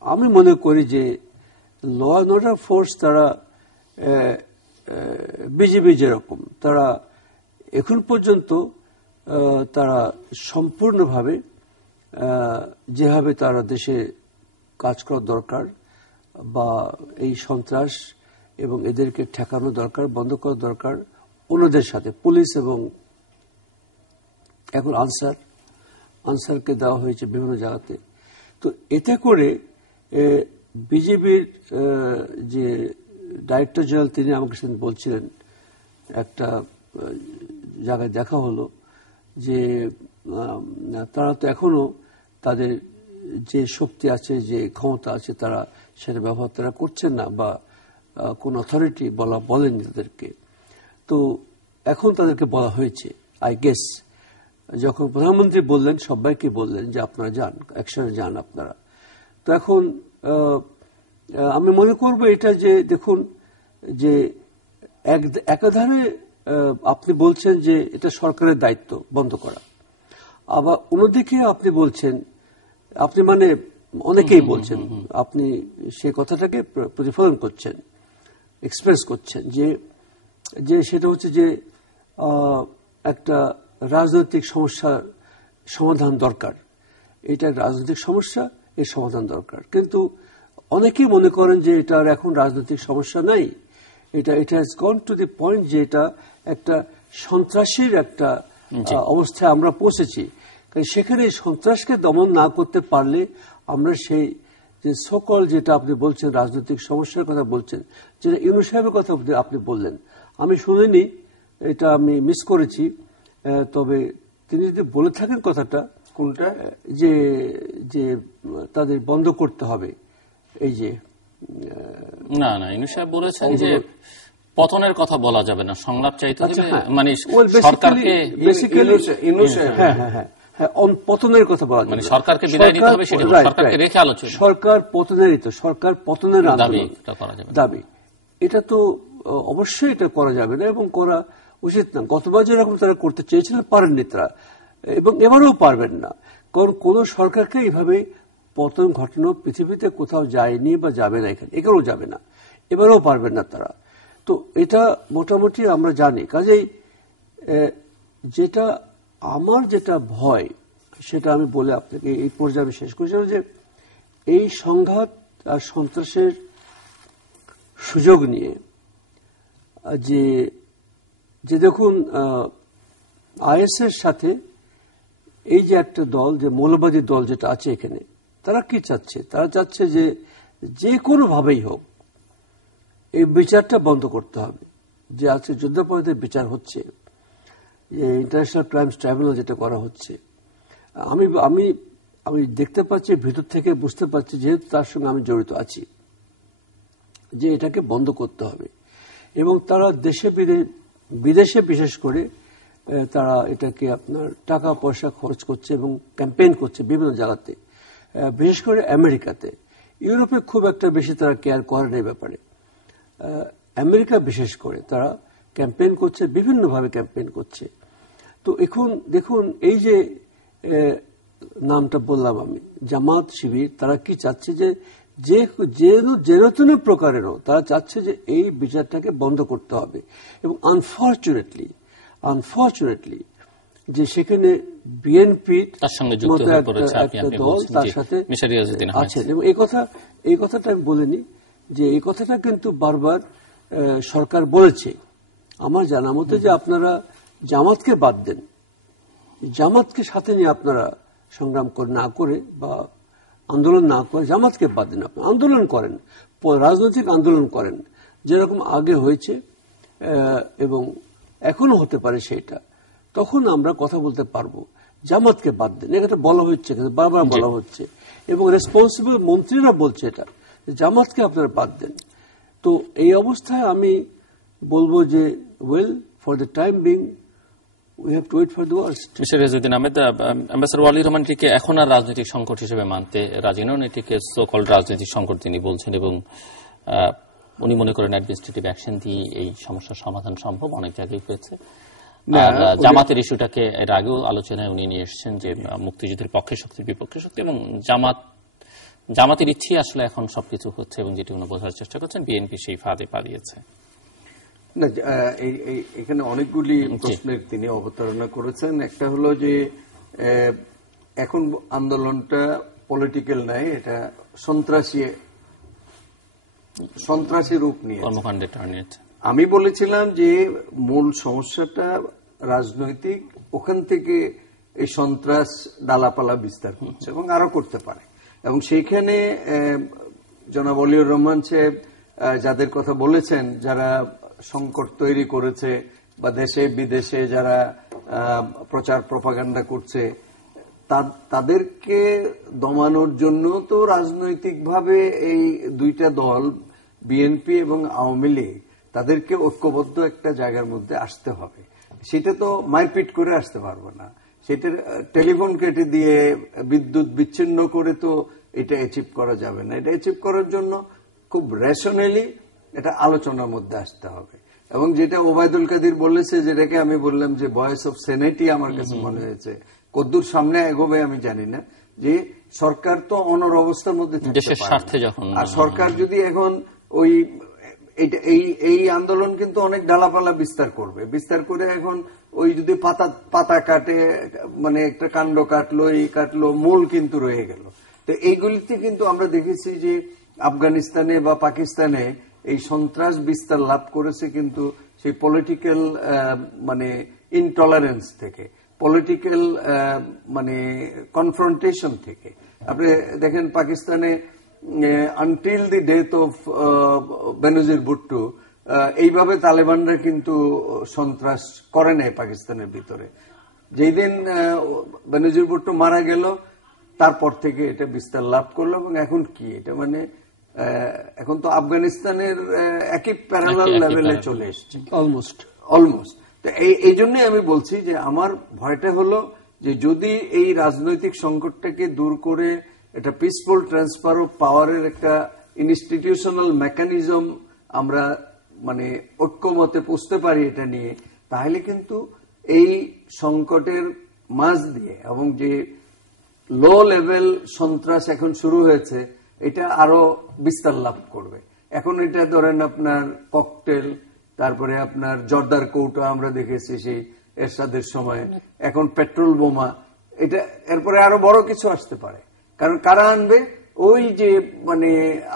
আমি মনে করি যে ল অ্যান্ড অর্ডার ফোর্স, তারা বিজেপি যেরকম, তারা এখন পর্যন্ত তারা সম্পূর্ণভাবে যেভাবে তারা দেশে কাজ করা দরকার, বা এই সন্ত্রাস এবং এদেরকে ঠেকানো দরকার, বন্ধ করা দরকার, অন্যদের সাথে পুলিশ, এবং এখন আনসারকে দেওয়া হয়েছে বিভিন্ন জায়গাতে। তো এতে করে বিজেপির যে ডাইরেক্টর জেনারেল, তিনি আমাকে সেদিন বলছিলেন, একটা জায়গায় দেখা হলো, যে তারা তো এখনো তাদের যে শক্তি আছে, যে ক্ষমতা আছে, তারা সেটা ব্যবহার তারা করছেন না, বা কোন অথরিটি বলেননি তাদেরকে। তো এখন তাদেরকে বলা হয়েছে, আই গেস যখন প্রধানমন্ত্রী বললেন, সবাইকে বললেন যে আপনারা যান, অ্যাকশনে যান আপনারা। তো এখন আমি মনে করব এটা যে দেখুন যে একাধারে আপনি বলছেন যে এটা সরকারের দায়িত্ব বন্ধ করা, আবার অন্যদিকে আপনি বলছেন, আপনি মানে অনেকেই বলছেন, আপনি সেই কথাটাকে প্রতিফলন করছেন, এক্সপ্রেস করছেন যে সেটা হচ্ছে যে একটা রাজনৈতিক সমস্যার সমাধান দরকার, এটা রাজনৈতিক সমস্যা, এর সমাধান দরকার। কিন্তু অনেকেই মনে করেন যে এটা আর এখন রাজনৈতিক সমস্যা নাই, এটা has gone to the point যে এটা একটা সন্ত্রাসীর একটা অবস্থায় আমরা পৌঁছেছি। কারণ সেখানে সন্ত্রাসকে দমন না করতে পারলে আমরা সেই যে সকল যেটা আপনি বলছেন রাজনৈতিক সমস্যার কথা বলছেন, যেটা ইউনূস সাহেবের কথা আপনি বললেন, আমি শুনিনি, এটা আমি মিস করেছি, তবে তিনি যদি বলে থাকেন কথাটা, কোনটা, যে যে তাদের বন্ধ করতে হবে, এই যে না ইউনূস সাহেব বলেছেন যে পতনের কথা বলা যাবে না, সংলাপ চাইতে হবে, মানে সরকারকে পতনের কথা বলা যাবে, মানে সরকারকে বিদায় দিতে হবে, সেটা সরকারকে রেখে আলোচনা, সরকার পতনেরই তো, সরকার পতনের দাবি, এটা তো অবশ্যই এটা করা যাবে না এবং করা উচিত না। গতবার যেরকম তারা করতে চেয়েছিলেন পারেননি তারা, এবং এবারেও পারবেন না, কারণ কোন সরকারকে এইভাবে পতন ঘটানো পৃথিবীতে কোথাও যায়নি বা যাবে না, এখানেও যাবে না, এবারেও পারবেন না তারা। তো এটা মোটামুটি আমরা জানি। কাজেই আমার যেটা ভয় সেটা আমি বলে আপনাকে এই পর্যায়ে আমি শেষ করেছিলাম, যে এই সংঘাত আর সন্ত্রাসের সুযোগ নিয়ে যে দেখুন আইএসের সাথে এই যে একটা দল, যে মৌলবাদী দল যেটা আছে এখানে, তারা কি চাচ্ছে? তারা চাচ্ছে যে কোনোভাবেই হোক এই বিচারটা বন্ধ করতে হবে, যে আজকে যুদ্ধাপরাধের বিচার হচ্ছে, ইন্টারন্যাশনাল ক্রাইমস ট্রাইব্যুনাল যেটা করা হচ্ছে, আমি দেখতে পাচ্ছি, ভিতর থেকে বুঝতে পারছি, যেহেতু তার সঙ্গে আমি জড়িত আছি, যে এটাকে বন্ধ করতে হবে। এবং তারা দেশে বিদেশে বিশেষ করে তারা এটাকে আপনার টাকা পয়সা খরচ করছে এবং ক্যাম্পেইন করছে বিভিন্ন জায়গাতে, বিশেষ করে আমেরিকাতে। ইউরোপে খুব একটা বেশি তারা কেয়ার করেন এই ব্যাপারে, আমেরিকা বিশেষ করে তারা ক্যাম্পেইন করছে, বিভিন্নভাবে ক্যাম্পেইন করছে। তো এখন দেখুন এই যে নামটা বললাম আমি, জামাত শিবির, তারা কি চাচ্ছে, যে নতুন প্রকারেরও তারা চাচ্ছে যে এই বিচারটাকে বন্ধ করতে হবে। এবং আনফর্চুনেটলি যে সেখানে বিএনপি মতো একটা দল তার সাথে আছেন, এবং এই কথাটা আমি বলিনি, যে এই কথাটা কিন্তু বারবার সরকার বলেছে আমার জানা মতে, যে আপনারা জামাতকে বাদ দেন, জামাতকে সাথে নিয়ে আপনারা সংগ্রাম না করে বা আন্দোলন না করে জামাতকে বাদ দেন, আপনি আন্দোলন করেন, রাজনৈতিক আন্দোলন করেন, যেরকম আগে হয়েছে এবং এখনো হতে পারে সেটা, তখন আমরা কথা বলতে পারবো। জামাতকে বাদ দেন, এটা বলা হচ্ছে, বারবার বলা হচ্ছে, এবং রেসপন্সিবল মন্ত্রীরা বলছে এটা, জামাতকে আপনারা বাদ দেন। তো এই অবস্থায় আমি বলবো যে well, for the time being we have to wait for the worst. Mister Riazuddin Ahmed, ambassador Wali Rahman এটিকে এখন আর রাজনৈতিক সংকট হিসেবে মানতে রাজি নন, এটিকে সো কল্ড রাজনৈতিক সংকট তিনি বলছেন, এবং উনি মনে করেন অ্যাডমিনিস্ট্রেটিভ অ্যাকশন দিয়ে এই সমস্যার সমাধান সম্ভব, অনেক জায়গায় হয়েছে। জামাতের ইস্যুটাকে এর আগেও আলোচনায় উনি নিয়ে এসেছেন, যে মুক্তিযুদ্ধের পক্ষে শক্তি বিপক্ষে শক্তি, এবং জামাতের ইচ্ছে আসলে এখন সবকিছু হচ্ছে, এবং যেটি উনি বোঝার চেষ্টা করছেন বিএনপি সেই ফাঁদে পা দিয়েছে। না, এখানে অনেকগুলি প্রশ্নের তিনি অবতারণা করেছেন। একটা হলো যে এখন আন্দোলনটা পলিটিক্যাল নাই, এটা সন্ত্রাসী রূপ নিয়ে কর্মকাণ্ডে টার্ন নিয়েছে। আমি বলেছিলাম যে মূল সমস্যাটা রাজনৈতিক, ওখান থেকে এই সন্ত্রাস ডালাপালা বিস্তার করছে এবং আরো করতে পারে। এবং সেইখানে জনাব ওয়ালিউর রহমান সাহেব যাদের কথা বলেছেন, যারা সংকট তৈরি করেছে বা দেশে বিদেশে যারা প্রচার প্রপাগান্ডা করছে, তাদেরকে দমানোর জন্য তো রাজনৈতিকভাবে এই দুইটা দল, বিএনপি এবং আওয়ামী লীগ, তাদেরকে ঐক্যবদ্ধ একটা জায়গার মধ্যে আসতে হবে। সেটা তো মারপিট করে আসতে পারবে না, সেটার টেলিফোন কেটে দিয়ে বিদ্যুৎ বিচ্ছিন্ন করে তো এটা অ্যাচিভ করা যাবে না। এটা অ্যাচিভ করার জন্য খুব রেশনালি এটা আলোচনার মধ্যে আসতে হবে। এবং যেটা ওবায়দুল কাদির বলেছে, যেটাকে আমি বললাম যে ভয়েস অফ সেনেটই আমার কাছে মনে হয়েছে, কদ্দূর সামনে এগোবে আমি জানি না, যে সরকার তো অনর অবস্থার মধ্যে দেশের স্বার্থে যখন, আর সরকার যদি এখন ওই এই আন্দোলন কিন্তু অনেক ডালাপালা বিস্তার করবে, বিস্তার করে এখন ওই যদি পাতা কাটে, মানে একটা কাণ্ড কাটলো, এই কাটলো, মূল কিন্তু রয়ে গেল। তো এইগুলিতে কিন্তু আমরা দেখেছি যে আফগানিস্তানে বা পাকিস্তানে এই সন্ত্রাস বিস্তার লাভ করেছে কিন্তু সেই পলিটিক্যাল মানে ইনটলারেন্স থেকে, পলিটিক্যাল মানে কনফ্রন্টেশন থেকে। আপনি দেখেন পাকিস্তানে আনটিল দি ডেথ অফ বেনজির ভুট্টো এইভাবে তালেবানরা কিন্তু সন্ত্রাস করে নাই পাকিস্তানের ভিতরে। যেই দিন বেনজির ভুট্টো মারা গেল তারপর থেকে এটা বিস্তার লাভ করলো। এবং এখন কি এটা মানে এখন তো আফগানিস্তানের একই প্যারালাল লেভেলে চলে এসছে অলমোস্ট। তো এই জন্যই আমি বলছি যে আমার ভয়টা হলো যে যদি এই রাজনৈতিক সংকটটাকে দূর করে এটা পিসফুল ট্রান্সফার অফ পাওয়ারের একটা ইনস্টিটিউশনাল মেকানিজম আমরা মানে ঐক্যমতে পুষতে পারি এটা নিয়ে, তাহলে কিন্তু এই সংকটের মাঝ দিয়ে এবং যে লো লেভেল সন্ত্রাস এখন শুরু হয়েছে এটা আরো বিস্তার লাভ করবে। এখন এটা ধরেন আপনার ককটেল, তারপরে আপনার জর্দার কৌটা আমরা দেখেছি সেই এরশাদের সময়, এখন পেট্রোল বোমা, এটা এরপরে আরো বড় কিছু আসতে পারে। কারণ কারা আনবে? ওই যে মানে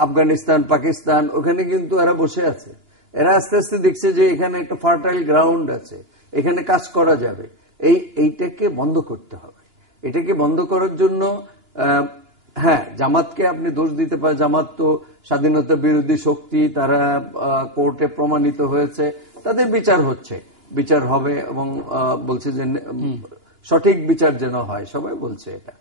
আফগানিস্তান, পাকিস্তান, ওখানে কিন্তু এরা বসে আছে। এরা আস্তে আস্তে দেখছে যে এখানে একটা ফার্টাইল গ্রাউন্ড আছে, এখানে কাজ করা যাবে। এইটাকে বন্ধ করতে হবে। এটাকে বন্ধ করার জন্য হ্যাঁ, জামাতকে আপনি দোষ দিতে পারেন, জামাত তো স্বাধীনতা বিরোধী শক্তি, তারা কোর্টে প্রমাণিত হয়েছে, তাদের বিচার হচ্ছে, বিচার হবে এবং বলছে যে সঠিক বিচার যেন হয়, সবাই বলছে এটা।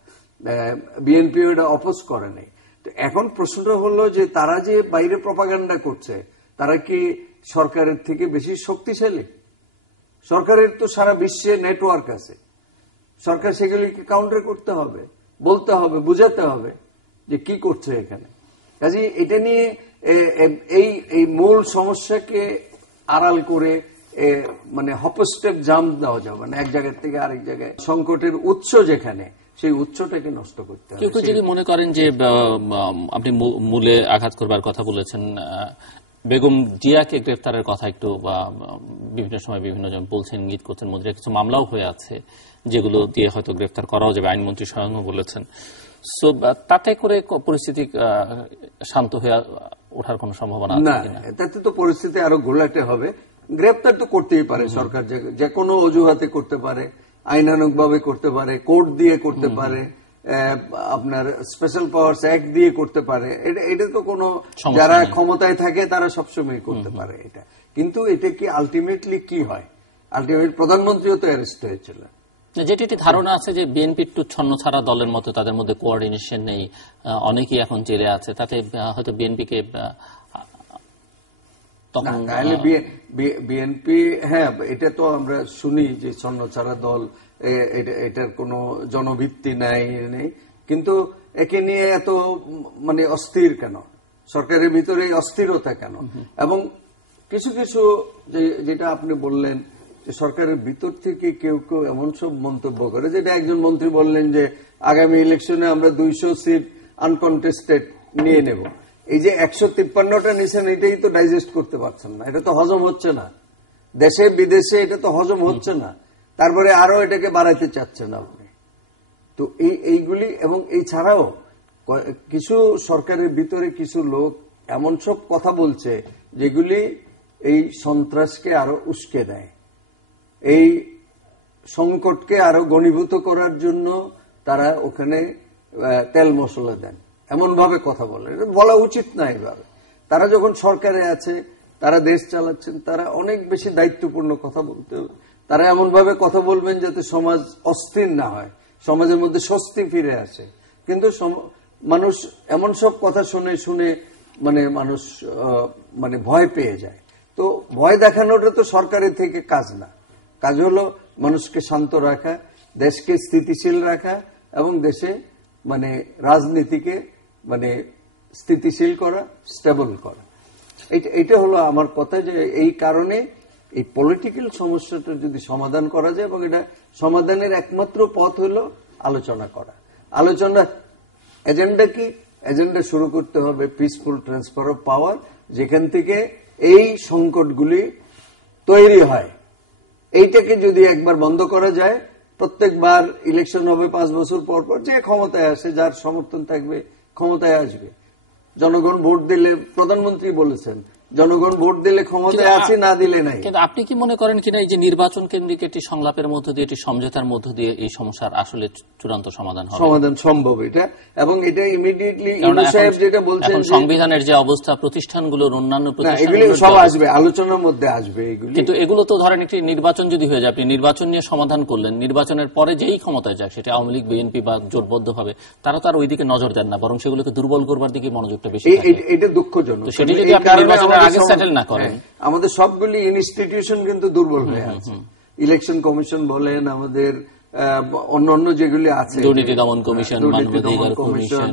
বিএনপি এটা অপোজ করে নাই। তো এখন প্রশ্নটা হলো যে তারা যে বাইরে প্রপাগান্ডা করছে, তারা কি সরকারের থেকে বেশি শক্তিশালী? সরকারের তো সারা বিশ্বে নেটওয়ার্ক আছে, সরকার সেগুলিকে কাউন্টার করতে হবে, বলতে হবে, বুঝাতে হবে যে কি করছে এখানে। কাজে এটা নিয়ে এই মূল সমস্যাকে আড়াল করে মানে হপস্টেপ জাম্প দেওয়া যাবে না এক জায়গা থেকে আরেক জায়গায়। সংকটের উৎস যেখানে, সেই উৎসটাকে নষ্ট করতে হবে। কেউ কেউ যদি মনে করেন যে আপনি মূলে আঘাত করবার কথা বলেছেন, বেগম জিয়াকে গ্রেফতারের কথা একটু বা বিভিন্ন সময় বিভিন্ন জন বলছেন, ইঙ্গিত করছেন, মধ্যে কিছু মামলাও হয়ে আছে যেগুলো দিয়ে হয়তো গ্রেফতার করাও যাবে, আইনমন্ত্রী স্বয়ংও বলেছেন। সো তাতে করে পরিস্থিতি শান্ত হয়ে ওঠার কোন সম্ভাবনা আছে কিনা? তাতে তো পরিস্থিতি আরো ঘোলাটে হবে। গ্রেফতার তো করতেই পারে সরকার, যে কোনো অজুহাতে করতে পারে, আইনানুগ ভাবে করতে পারে, কোর্ট দিয়ে করতে পারে, আপনার স্পেশাল পাওয়ার্স অ্যাক্ট দিয়ে করতে পারে। এটা তো কোনো, যারা ক্ষমতায় থাকে তারা সবসময় করতে পারে এটা। কিন্তু এটা কি আলটিমেটলি কি হয়? আলটিমেটলি প্রধানমন্ত্রীও তো অ্যারেস্ট হয়েছিল। যেটি একটি ধারণা আছে যে বিএনপি একটু ছন্ন ছাড়া দলের মতো, তাদের মধ্যে কোঅর্ডিনেশন নেই, অনেকেই এখন জেলে আছে, তাতে হয়তো বিএনপিকে তাহলে বিএনপি, হ্যাঁ এটা তো আমরা শুনি যে ছন্ন ছাড়া দল, এটার কোনো জনভিত্তি নেই, কিন্তু একে নিয়ে এত মানে অস্থির কেন? সরকারের ভিতরে অস্থিরতা কেন? এবং কিছু কিছু যেটা আপনি বললেন যে সরকারের ভিতর থেকে কেউ কেউ এমন সব মন্তব্য করে, যেটা একজন মন্ত্রী বললেন যে আগামী ইলেকশনে আমরা 200 সিট আনকন্টেস্টেড নিয়ে নেব। এই যে 153টা নিছেন, এটাই তো ডাইজেস্ট করতে পারছেন না, এটা তো হজম হচ্ছে না, দেশে বিদেশে এটা তো হজম হচ্ছে না, তারপরে আরো এটাকে বাড়াইতে চাচ্ছেন আপনি। তো এইগুলি, এবং এই ছাড়াও কিছু সরকারের ভিতরে কিছু লোক এমন সব কথা বলছে যেগুলি এই সন্ত্রাসকে আরো উস্কে দেয়, এই সংকটকে আরো ঘনীভূত করার জন্য তারা ওখানে তেল মশলা দেন, এমন ভাবে কথা বলে। এটা বলা উচিত না এইভাবে। তারা যখন সরকারে আছে, তারা দেশ চালাচ্ছেন, তারা অনেক বেশি দায়িত্বপূর্ণ কথা বলতে হবে। তারা এমন ভাবে কথা বলবেন যাতে সমাজ অস্থির না হয়, সমাজের মধ্যে স্বস্তি ফিরে আসে। কিন্তু মানুষ এমন সব কথা শুনে শুনে মানে মানুষ মানে ভয় পেয়ে যায়। তো ভয় দেখানোটা তো সরকারের থেকে কাজ না, কাজ হলো মানুষকে শান্ত রাখা দেশকে স্থিতিশীল রাখা এবং দেশে মানে রাজনীতিকে মানে স্থিতিশীল করা, স্টেবল করা। এটা হলো আমার কথা, যে এই কারণে এই পলিটিক্যাল সমস্যাটা যদি সমাধান করা যায়, এবং এটা সমাধানের একমাত্র পথ হলো আলোচনা করা। আলোচনা এজেন্ডা কি? এজেন্ডা শুরু করতে হবে পিসফুল ট্রান্সফার অফ পাওয়ার, যেখান থেকে এই সংকটগুলি তৈরি হয়। এইটাকে যদি একবার বন্ধ করা যায়, প্রত্যেকবার ইলেকশন হবে 5 বছর পর পর, যে ক্ষমতায় আসে, যার সমর্থন থাকবে ক্ষমতায় আসবে। জনগণ ভোট দিলে, প্রধানমন্ত্রী বলেছেন, জনগণ ভোট দিলে ক্ষমতায় আছে, না দিলে নাই। কিন্তু আপনি কি মনে করেন কিনা এই যে নির্বাচন কেন্দ্রিক একটি সংলাপের মধ্য দিয়ে, একটি সমঝোতার মধ্য দিয়ে এই সমস্যার আসলে চূড়ান্ত সমাধান হবে? সমাধান সম্ভব এটা, এবং এটা ইমিডিয়েটলি ইউনূস সাহেব যেটা বলছেন, সংবিধানের যে অবস্থা, প্রতিষ্ঠানগুলোর অন্যান্য এগুলি সব আসবে, আলোচনার মধ্যে আসবে এগুলি। কিন্তু এগুলো তো ধরেন একটি নির্বাচন যদি হয়ে যায়, আপনি নির্বাচন নিয়ে সমাধান করলেন, নির্বাচনের পরে যেই ক্ষমতায় যাক, সেটা আওয়ামী লীগ, বিএনপি বা জোটবদ্ধভাবে, তারা তো আর ওই দিকে নজর দেন না, বরং সেগুলোকে দুর্বল করবার দিকে মনোযোগটা বেশি থাকে। এটা দুঃখজনক। সেটি যদি আপনি নির্বাচনের আগে সেটেল না করেন, আমাদের সবগুলি ইনস্টিটিউশন কিন্তু দুর্বল হয়ে আছে। ইলেকশন কমিশন বলেন, আমাদের অন্যান্য যেগুলি আছে, দুর্নীতি দমন কমিশন, মানবাধিকার কমিশন,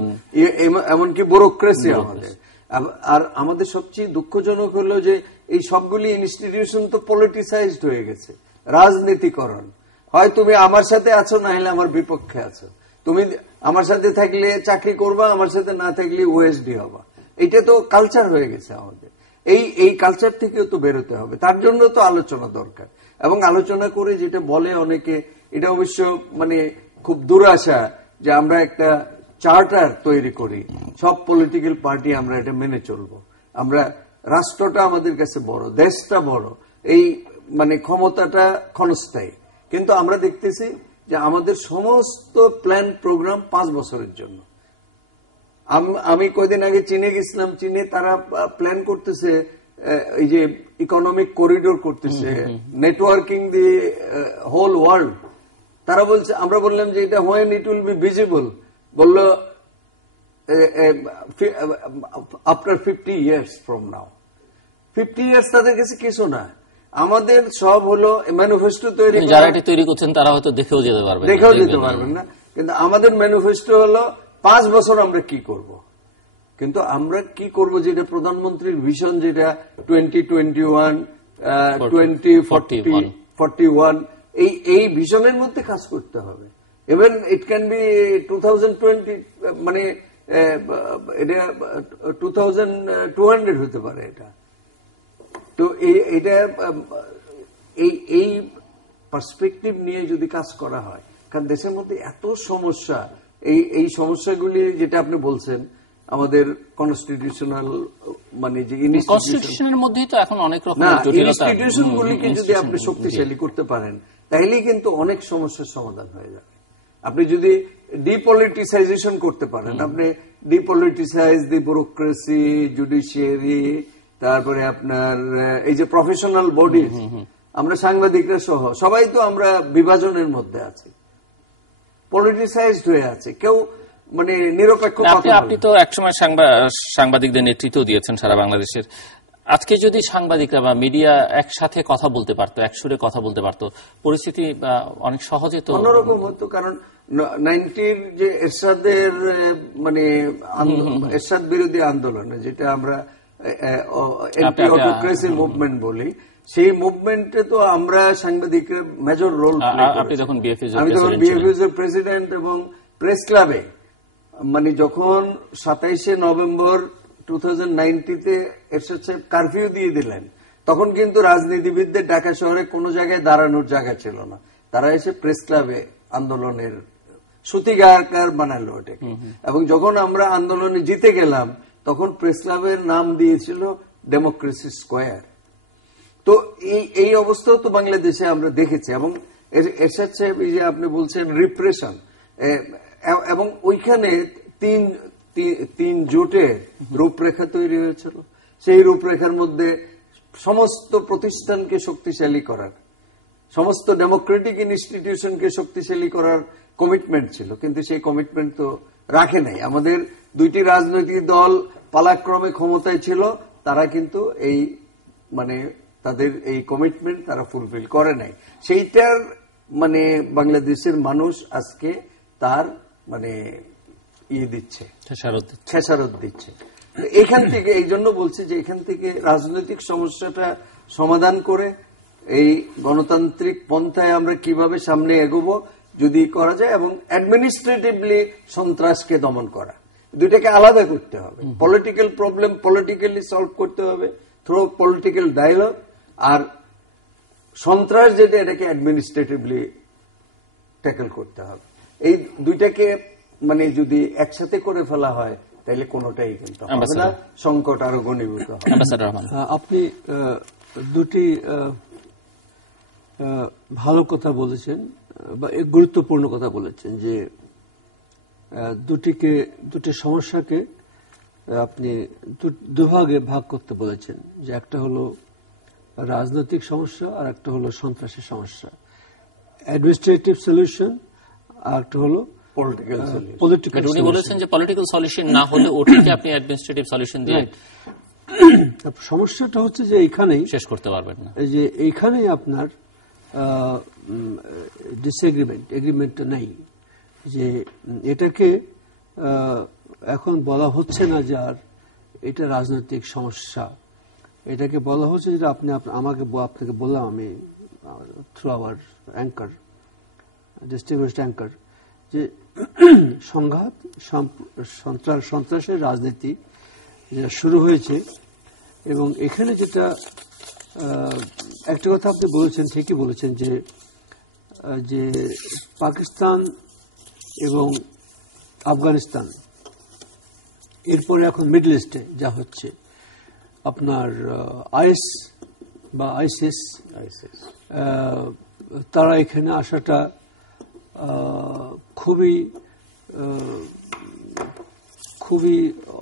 এমনকি ব্যুরোক্রেসি আমাদের। আর আমাদের সবচেয়ে দুঃখজনক হলো যে এই সবগুলি ইনস্টিটিউশন তো পলিটিসাইজড হয়ে গেছে, রাজনীতিকরণ। হয় তুমি আমার সাথে আছো, না হলে আমার বিপক্ষে আছো। তুমি আমার সাথে থাকলে চাকরি করবা, আমার সাথে না থাকলে ওএসডি হবা। এটা তো কালচার হয়ে গেছে আমাদের। এই কালচার থেকেও তো বেরোতে হবে, তার জন্য তো আলোচনা দরকার। এবং আলোচনা করে যেটা বলে অনেকে, এটা অবশ্য মানে খুব দুরাশা, যে আমরা একটা চার্টার তৈরি করি, সব পলিটিক্যাল পার্টি আমরা এটা মেনে চলবো। আমরা, রাষ্ট্রটা আমাদের কাছে বড়, দেশটা বড়, এই মানে ক্ষমতাটা ক্ষণস্থায়ী। কিন্তু আমরা দেখতেছি যে আমাদের সমস্ত প্ল্যান প্রোগ্রাম 5 বছরের জন্য। আমি কয়দিন আগে চীনে গেছিলাম, চীনে তারা প্ল্যান করতেছে এই যে ইকোনমিক করিডোর করতেছে, নেটওয়ার্কিং দি হোল ওয়ার্ল্ড। তারা বলছে, আমরা বললাম যে এটা when it will be visible, বলল after 50 years from now. 50 years তাদের কাছে কিছু না। আমাদের সব হলো ম্যানিফেস্টো তৈরি, যারা এটা তৈরি করছেন তারা হয়তো দেখেও যেতে পারবেন না। কিন্তু আমাদের ম্যানিফেস্টো হলো 5 বছর আমরা কি করব। কিন্তু আমরা কি করব, যেটা প্রধানমন্ত্রীর ভিশন, যেটা 2021, 2041, এই ভিশনের মধ্যে কাজ করতে হবে। ইভেন ইট ক্যান বি 2020, মানে এটা 2200 হতে পারে এটা। তো এটা এই পার্সপেক্টিভ নিয়ে যদি কাজ করা হয়, কারণ দেশের মধ্যে এত সমস্যা, এই সমস্যাগুলি যেটা আপনি বলছেন, আমাদের কনস্টিটিউশনাল মানে যে কনস্টিটিউশনের মধ্যেই তো এখন অনেক রকমের জটিলতা, ইনস্টিটিউশনগুলিকে যদি আপনি শক্তিশালী করতে পারেন, তাইলেই কিন্তু অনেক সমস্যার সমাধান হয়ে যাবে। আপনি যদি ডিপলিটিসাইজেশন করতে পারেন, আপনি ডিপলিটিসাইজ দি ব্যুরোক্রেসি, জুডিশিয়ারি, তারপরে আপনার এই যে প্রফেশনাল বডি, আমরা সাংবাদিকরা সহ সবাই তো আমরা বিভাজনের মধ্যে আছি, পলিটিসাইজড হয়ে আছে, কেউ মানে নিরপেক্ষ। আপনি তো একসময় সাংবাদিকদের নেতৃত্ব দিয়েছেন সারা বাংলাদেশের। আজকে যদি সাংবাদিকরা বা মিডিয়া একসাথে কথা বলতে পারতো, একসুরে কথা বলতে পারতো, পরিস্থিতি অনেক সহজে তো অন্যরকম হতো। কারণ 90-র যে এরশাদের মানে এরশাদ বিরোধী আন্দোলন, যেটা আমরা এন্টি অটোক্রেসি মুভমেন্ট বলি, সেই মুভমেন্টে তো আমরা সাংবাদিকরা মেজর রোল প্লে করেছি। আমি তখন বিএফএস এর প্রেসিডেন্ট, এবং প্রেস ক্লাবে মানে যখন 27শে নভেম্বর 2090-তে এরশাদ সাহেব কারফিউ দিয়ে দিলেন, তখন কিন্তু রাজনীতিবিদদের ঢাকা শহরে কোনো জায়গায় দাঁড়ানোর জায়গা ছিল না। তারা এসে প্রেস ক্লাবে আন্দোলনের সূতিকার বানালো ওটাকে। এবং যখন আমরা আন্দোলনে জিতে গেলাম, তখন প্রেস ক্লাবের নাম দিয়েছিল ডেমোক্রেসি স্কোয়ার। তো এই অবস্থাও তো বাংলাদেশে আমরা দেখেছি। এবং এরশাদ সাহেব, এই যে আপনি বলছেন রিপ্রেশন, এবং ওইখানে তিন জোটের রূপরেখা তৈরি হয়েছিল। সেই রূপরেখার মধ্যে সমস্ত প্রতিষ্ঠানকে শক্তিশালী করার, সমস্ত ডেমোক্রেটিক ইনস্টিটিউশনকে শক্তিশালী করার কমিটমেন্ট ছিল, কিন্তু সেই কমিটমেন্ট তো রাখে নাই। আমাদের দুইটি রাজনৈতিক দল পালাক্রমে ক্ষমতায় ছিল, তারা কিন্তু এই মানে তাদের এই কমিটমেন্ট তারা ফুলফিল করে নাই। সেইটার মানে বাংলাদেশের মানুষ আজকে তার মানে দিচ্ছে, খেসারত দিচ্ছে। এখান থেকে এই জন্য বলছি যে এখান থেকে রাজনৈতিক সমস্যাটা সমাধান করে এই গণতান্ত্রিক পন্থায় আমরা কিভাবে সামনে এগোবো যদি করা যায়, এবং অ্যাডমিনিস্ট্রেটিভলি সন্ত্রাসকে দমন করা, দুইটাকে আলাদা করতে হবে। পলিটিক্যাল প্রবলেম পলিটিক্যালি সলভ করতে হবে থ্রু পলিটিক্যাল ডায়ালগ, আর সন্ত্রাস যেটা এটাকে অ্যাডমিনিস্ট্রেটিভলি ট্যাকল করতে হবে। এই দুইটাকে মানে যদি একসাথে করে ফেলা হয় তাহলে কোনোটাই কিন্তু হবে না, সংকট আরো ঘনীভূত হবে। আপনি দুটি ভালো কথা বলেছেন বা গুরুত্বপূর্ণ কথা বলেছেন, যে দুটি সমস্যাকে আপনি দুভাগে ভাগ করতে বলেছেন, যে একটা হলো রাজনৈতিক সমস্যা আর একটা হলো সন্ত্রাসের সমস্যা, অ্যাডমিনিস্ট্রেটিভ সলিউশন আর একটা হলো পলিটিক্যাল সলিউশন। উনি বলেছেন যে পলিটিক্যাল সলিউশন না হলে ওটাকে আপনি অ্যাডমিনিস্ট্রেটিভ সলিউশন দিয়ে সমস্যাটা হচ্ছে যে এইখানেই শেষ করতে পারবেন না, যে এইখানেই আপনার এগ্রিমেন্টটা নেই, যে এটাকে এখন বলা হচ্ছে না যে আর এটা রাজনৈতিক সমস্যা, এটাকে বলা হচ্ছে যেটা আপনাকে বললাম আমি through hour anchor, distinguished anchor, যে সংঘাত সন্ত্রাসের রাজনীতি যেটা শুরু হয়েছে, এবং এখানে যেটা একটা কথা আপনি বলেছেন, ঠিকই বলেছেন, যে পাকিস্তান এবং আফগানিস্তান, এরপরে এখন মিডল ইস্টে যা হচ্ছে, আপনার আইএস বা আইসিস, তারা এখানে আসাটা খুবই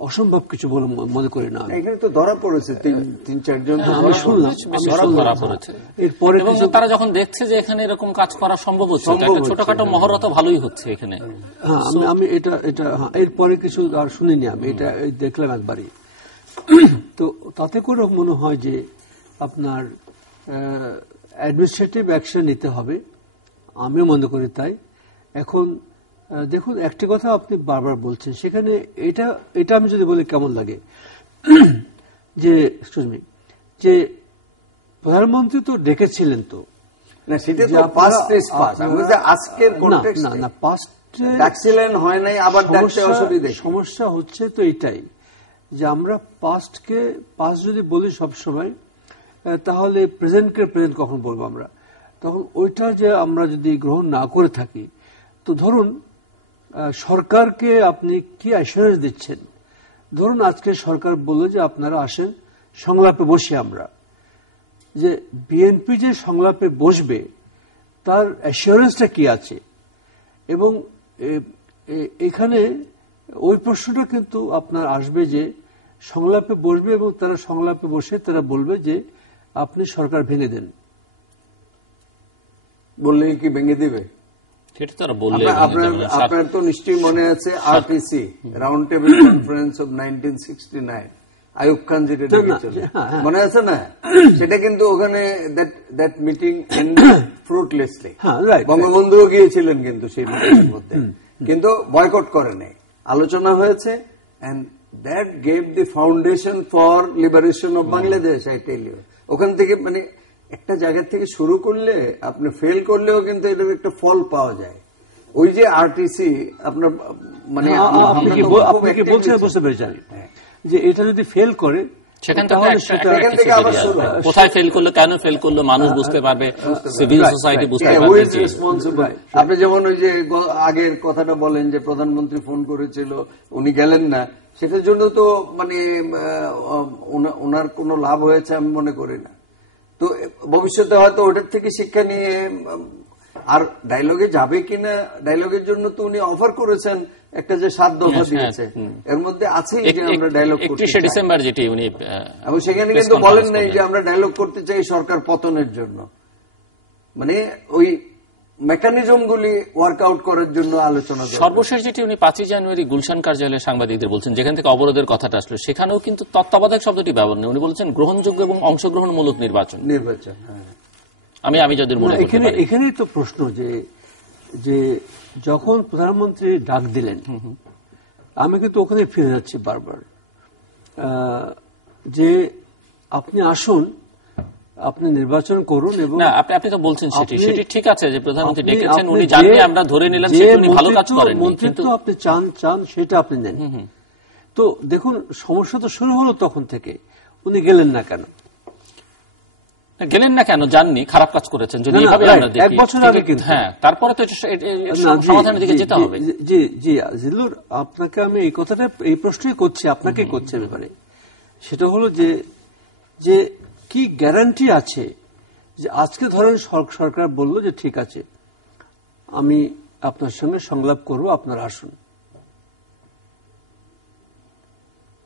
অসম্ভব কিছু বলে মনে করি না। এখানে তো ধরা পড়েছে তিন চারজন, ধরা পড়েছে। এরপরে তারা যখন দেখছে যে এখানে এরকম কাজ করা সম্ভব হচ্ছে, ছোটখাটো মহরত ভালোই হচ্ছে এখানে। হ্যাঁ, আমি এটা এরপরে কিছু আর শুনিনি, আমি এটা দেখলাম একবারই। তো তাতে করে মনে হয় যে আপনার অ্যাডমিনিস্ট্রেটিভ অ্যাকশন নিতে হবে, আমিও মনে করি তাই। এখন দেখুন, একটি কথা আপনি বারবার বলছেন, সেখানে এটা আমি যদি বলি কেমন লাগে, যে যে প্রধানমন্ত্রী তো ডেকেছিলেন, তো না সেটা তো পাস্ট ইজ পাস্ট, আজকের কনটেক্সট না, পাস্টে ডাকছিলেন হয় নাই, আবার ডাকতে অসুবিধা। সমস্যা হচ্ছে তো এটাই যে আমরা পাস্ট যদি বলি সবসময়, তাহলে প্রেজেন্টকে প্রেজেন্ট কখন বলবো আমরা? তখন ওইটা যে আমরা যদি গ্রহণ না করে থাকি, তো ধরুন সরকারকে আপনি কি অ্যাসুরেন্স দিচ্ছেন? ধরুন আজকে সরকার বলল যে আপনারা আসেন সংলাপে বসি, আমরা যে বিএনপি যে সংলাপে বসবে তার অ্যাসুরেন্সটা কি আছে? এবং এখানে ওই প্রশ্নটা কিন্তু আপনার আসবে যে সংলাপে বসবে, এবং তারা সংলাপে বসে তারা বলবে যে আপনি সরকার ভেঙে দেন। বললে কি ভেঙে দিবে? আপনার তো নিশ্চয়ই মনে আছে RTC, round table conference of 1969, Ayub Khan যেটা ডেকেছিল, মনে আছে না? সেটা কিন্তু ওখানে দ্যাট মিটিং ফ্রুটলেসলি, বঙ্গবন্ধুও গিয়েছিলেন কিন্তু সেই মিটিংয়ের মধ্যে, কিন্তু বয়কট করে নাই, আলোচনা হয়েছে, and that gave the foundation for liberation of Bangladesh. I tell you, ওখান থেকে মানে একটা জায়গা থেকে শুরু করলে আপনি ফেল করলেও কিন্তু এটার একটা ফল পাওয়া যায়। ওই যে আরটিসি আপনার মানে বুঝতে পেরেছেন যে এটা যদি ফেল করে, সেখান থেকে আবার কোথায় ফেল করলো, কেন ফেল করলো, মানুষ বুঝতে পারবে, সিভিল সোসাইটি বুঝতে পারবে। আপনি যেমন ওই যে আগের কথাটা বলেন যে প্রধানমন্ত্রী ফোন করেছিল, উনি গেলেন না, সেটার জন্য তো মানে ওনার কোনো লাভ হয়েছে আমি মনে করি না। তো ভবিষ্যতে হয়তো ওটার থেকে শিক্ষা নিয়ে আর ডায়লগে যাবে কিনা, ডায়লগের জন্য তো উনি অফার করেছেন একটা যে 7 দফা দিয়েছে, এর মধ্যে আছে যে আমরা ডায়লগ করতে চাই, 31 ডিসেম্বর যেটি উনি, এবং সেখানে কিন্তু বলেন নাই যে আমরা ডায়লগ করতে চাই সরকার পতনের জন্য, মানে ওই মেকানিজমগুলি ওয়ার্কআউট করার জন্য আলোচনা। সর্বশেষ যেটি উনি 5 জানুয়ারি গুলশান কার্যালয়ে সাংবাদিকদের বলছেন, যেখান থেকে অবরোধের কথাটা আসলো, সেখানেও কিন্তু তত্ত্বাবধায়ক শব্দটি ব্যবহার নেই, উনি বলছেন গ্রহণযোগ্য এবং অংশগ্রহণমূলক নির্বাচন। আমি যদি মনে করতে পারি। এখানেই তো প্রশ্ন যে যখন প্রধানমন্ত্রী ডাক দিলেন, আমি কিন্তু ওখানে ফিরে যাচ্ছি বারবার, যে আপনি আসুন, আপনি নির্বাচন করুন। এবং না, আপনি তো বলছেন সেটি ঠিক আছে যে প্রধানমন্ত্রী ডেকেছেন, উনি জানলে আমরা ধরে নিলাম যে উনি ভালো কাজ করেন, কিন্তু আপনি চান সেটা আপনি নেন। তো দেখুন, সমস্যা তো শুরু হলো তখন থেকে। উনি গেলেন না কেন? জাননি, খারাপ কাজ করেছেন যদি এইভাবে আমরা দেখি। 1 বছর আগে কিন্তু, হ্যাঁ, তারপরে তো সমাধানের দিকে যেতে হবে। জি জি জিল্লুর, আপনাকে আমি এই প্রশ্নই করছি, আপনাকে করছি ব্যাপারে। সেটা হলো যে কি গ্যারান্টি আছে যে আজকে ধরেন সরকার বলল যে ঠিক আছে, আমি আপনার সঙ্গে সংলাপ করব, আপনারা আসুন,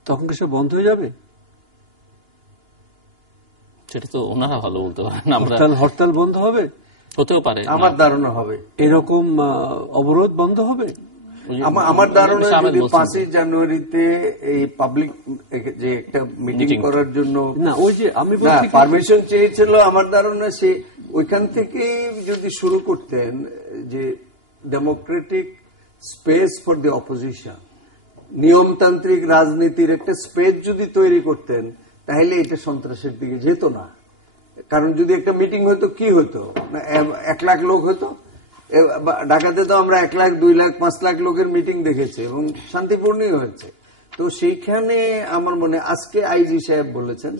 তখন কি সে বন্ধ হয়ে যাবে? সেটা তো ওনারা ভালো বলতে পারেন। হরতাল বন্ধ হবে, হতেও পারে, আমার ধারণা হবে এরকম অবরোধ বন্ধ হবে। আমার ধারণা যদি 5ই জানুয়ারিতে এই পাবলিক যে একটা মিটিং করার জন্য না, ওই যে আমি পারমিশন চেয়েছিল, আমার ধারণা সে ওইখান থেকে যদি শুরু করতেন যে Democratic space for the opposition, নিয়মতান্ত্রিক রাজনীতির একটা স্পেস যদি তৈরি করতেন, তাহলে এটা সন্ত্রাসের দিকে যেত না। কারণ যদি একটা মিটিং হতো, কি হতো, 1 লাখ লোক হতো। ঢাকাতে তো আমরা 1 লাখ, 2 লাখ, 5 লাখ লোকের মিটিং দেখেছি এবং শান্তিপূর্ণই হয়েছে। তো সেইখানে আমার মনে আজকে আইজি সাহেব বলেছেন,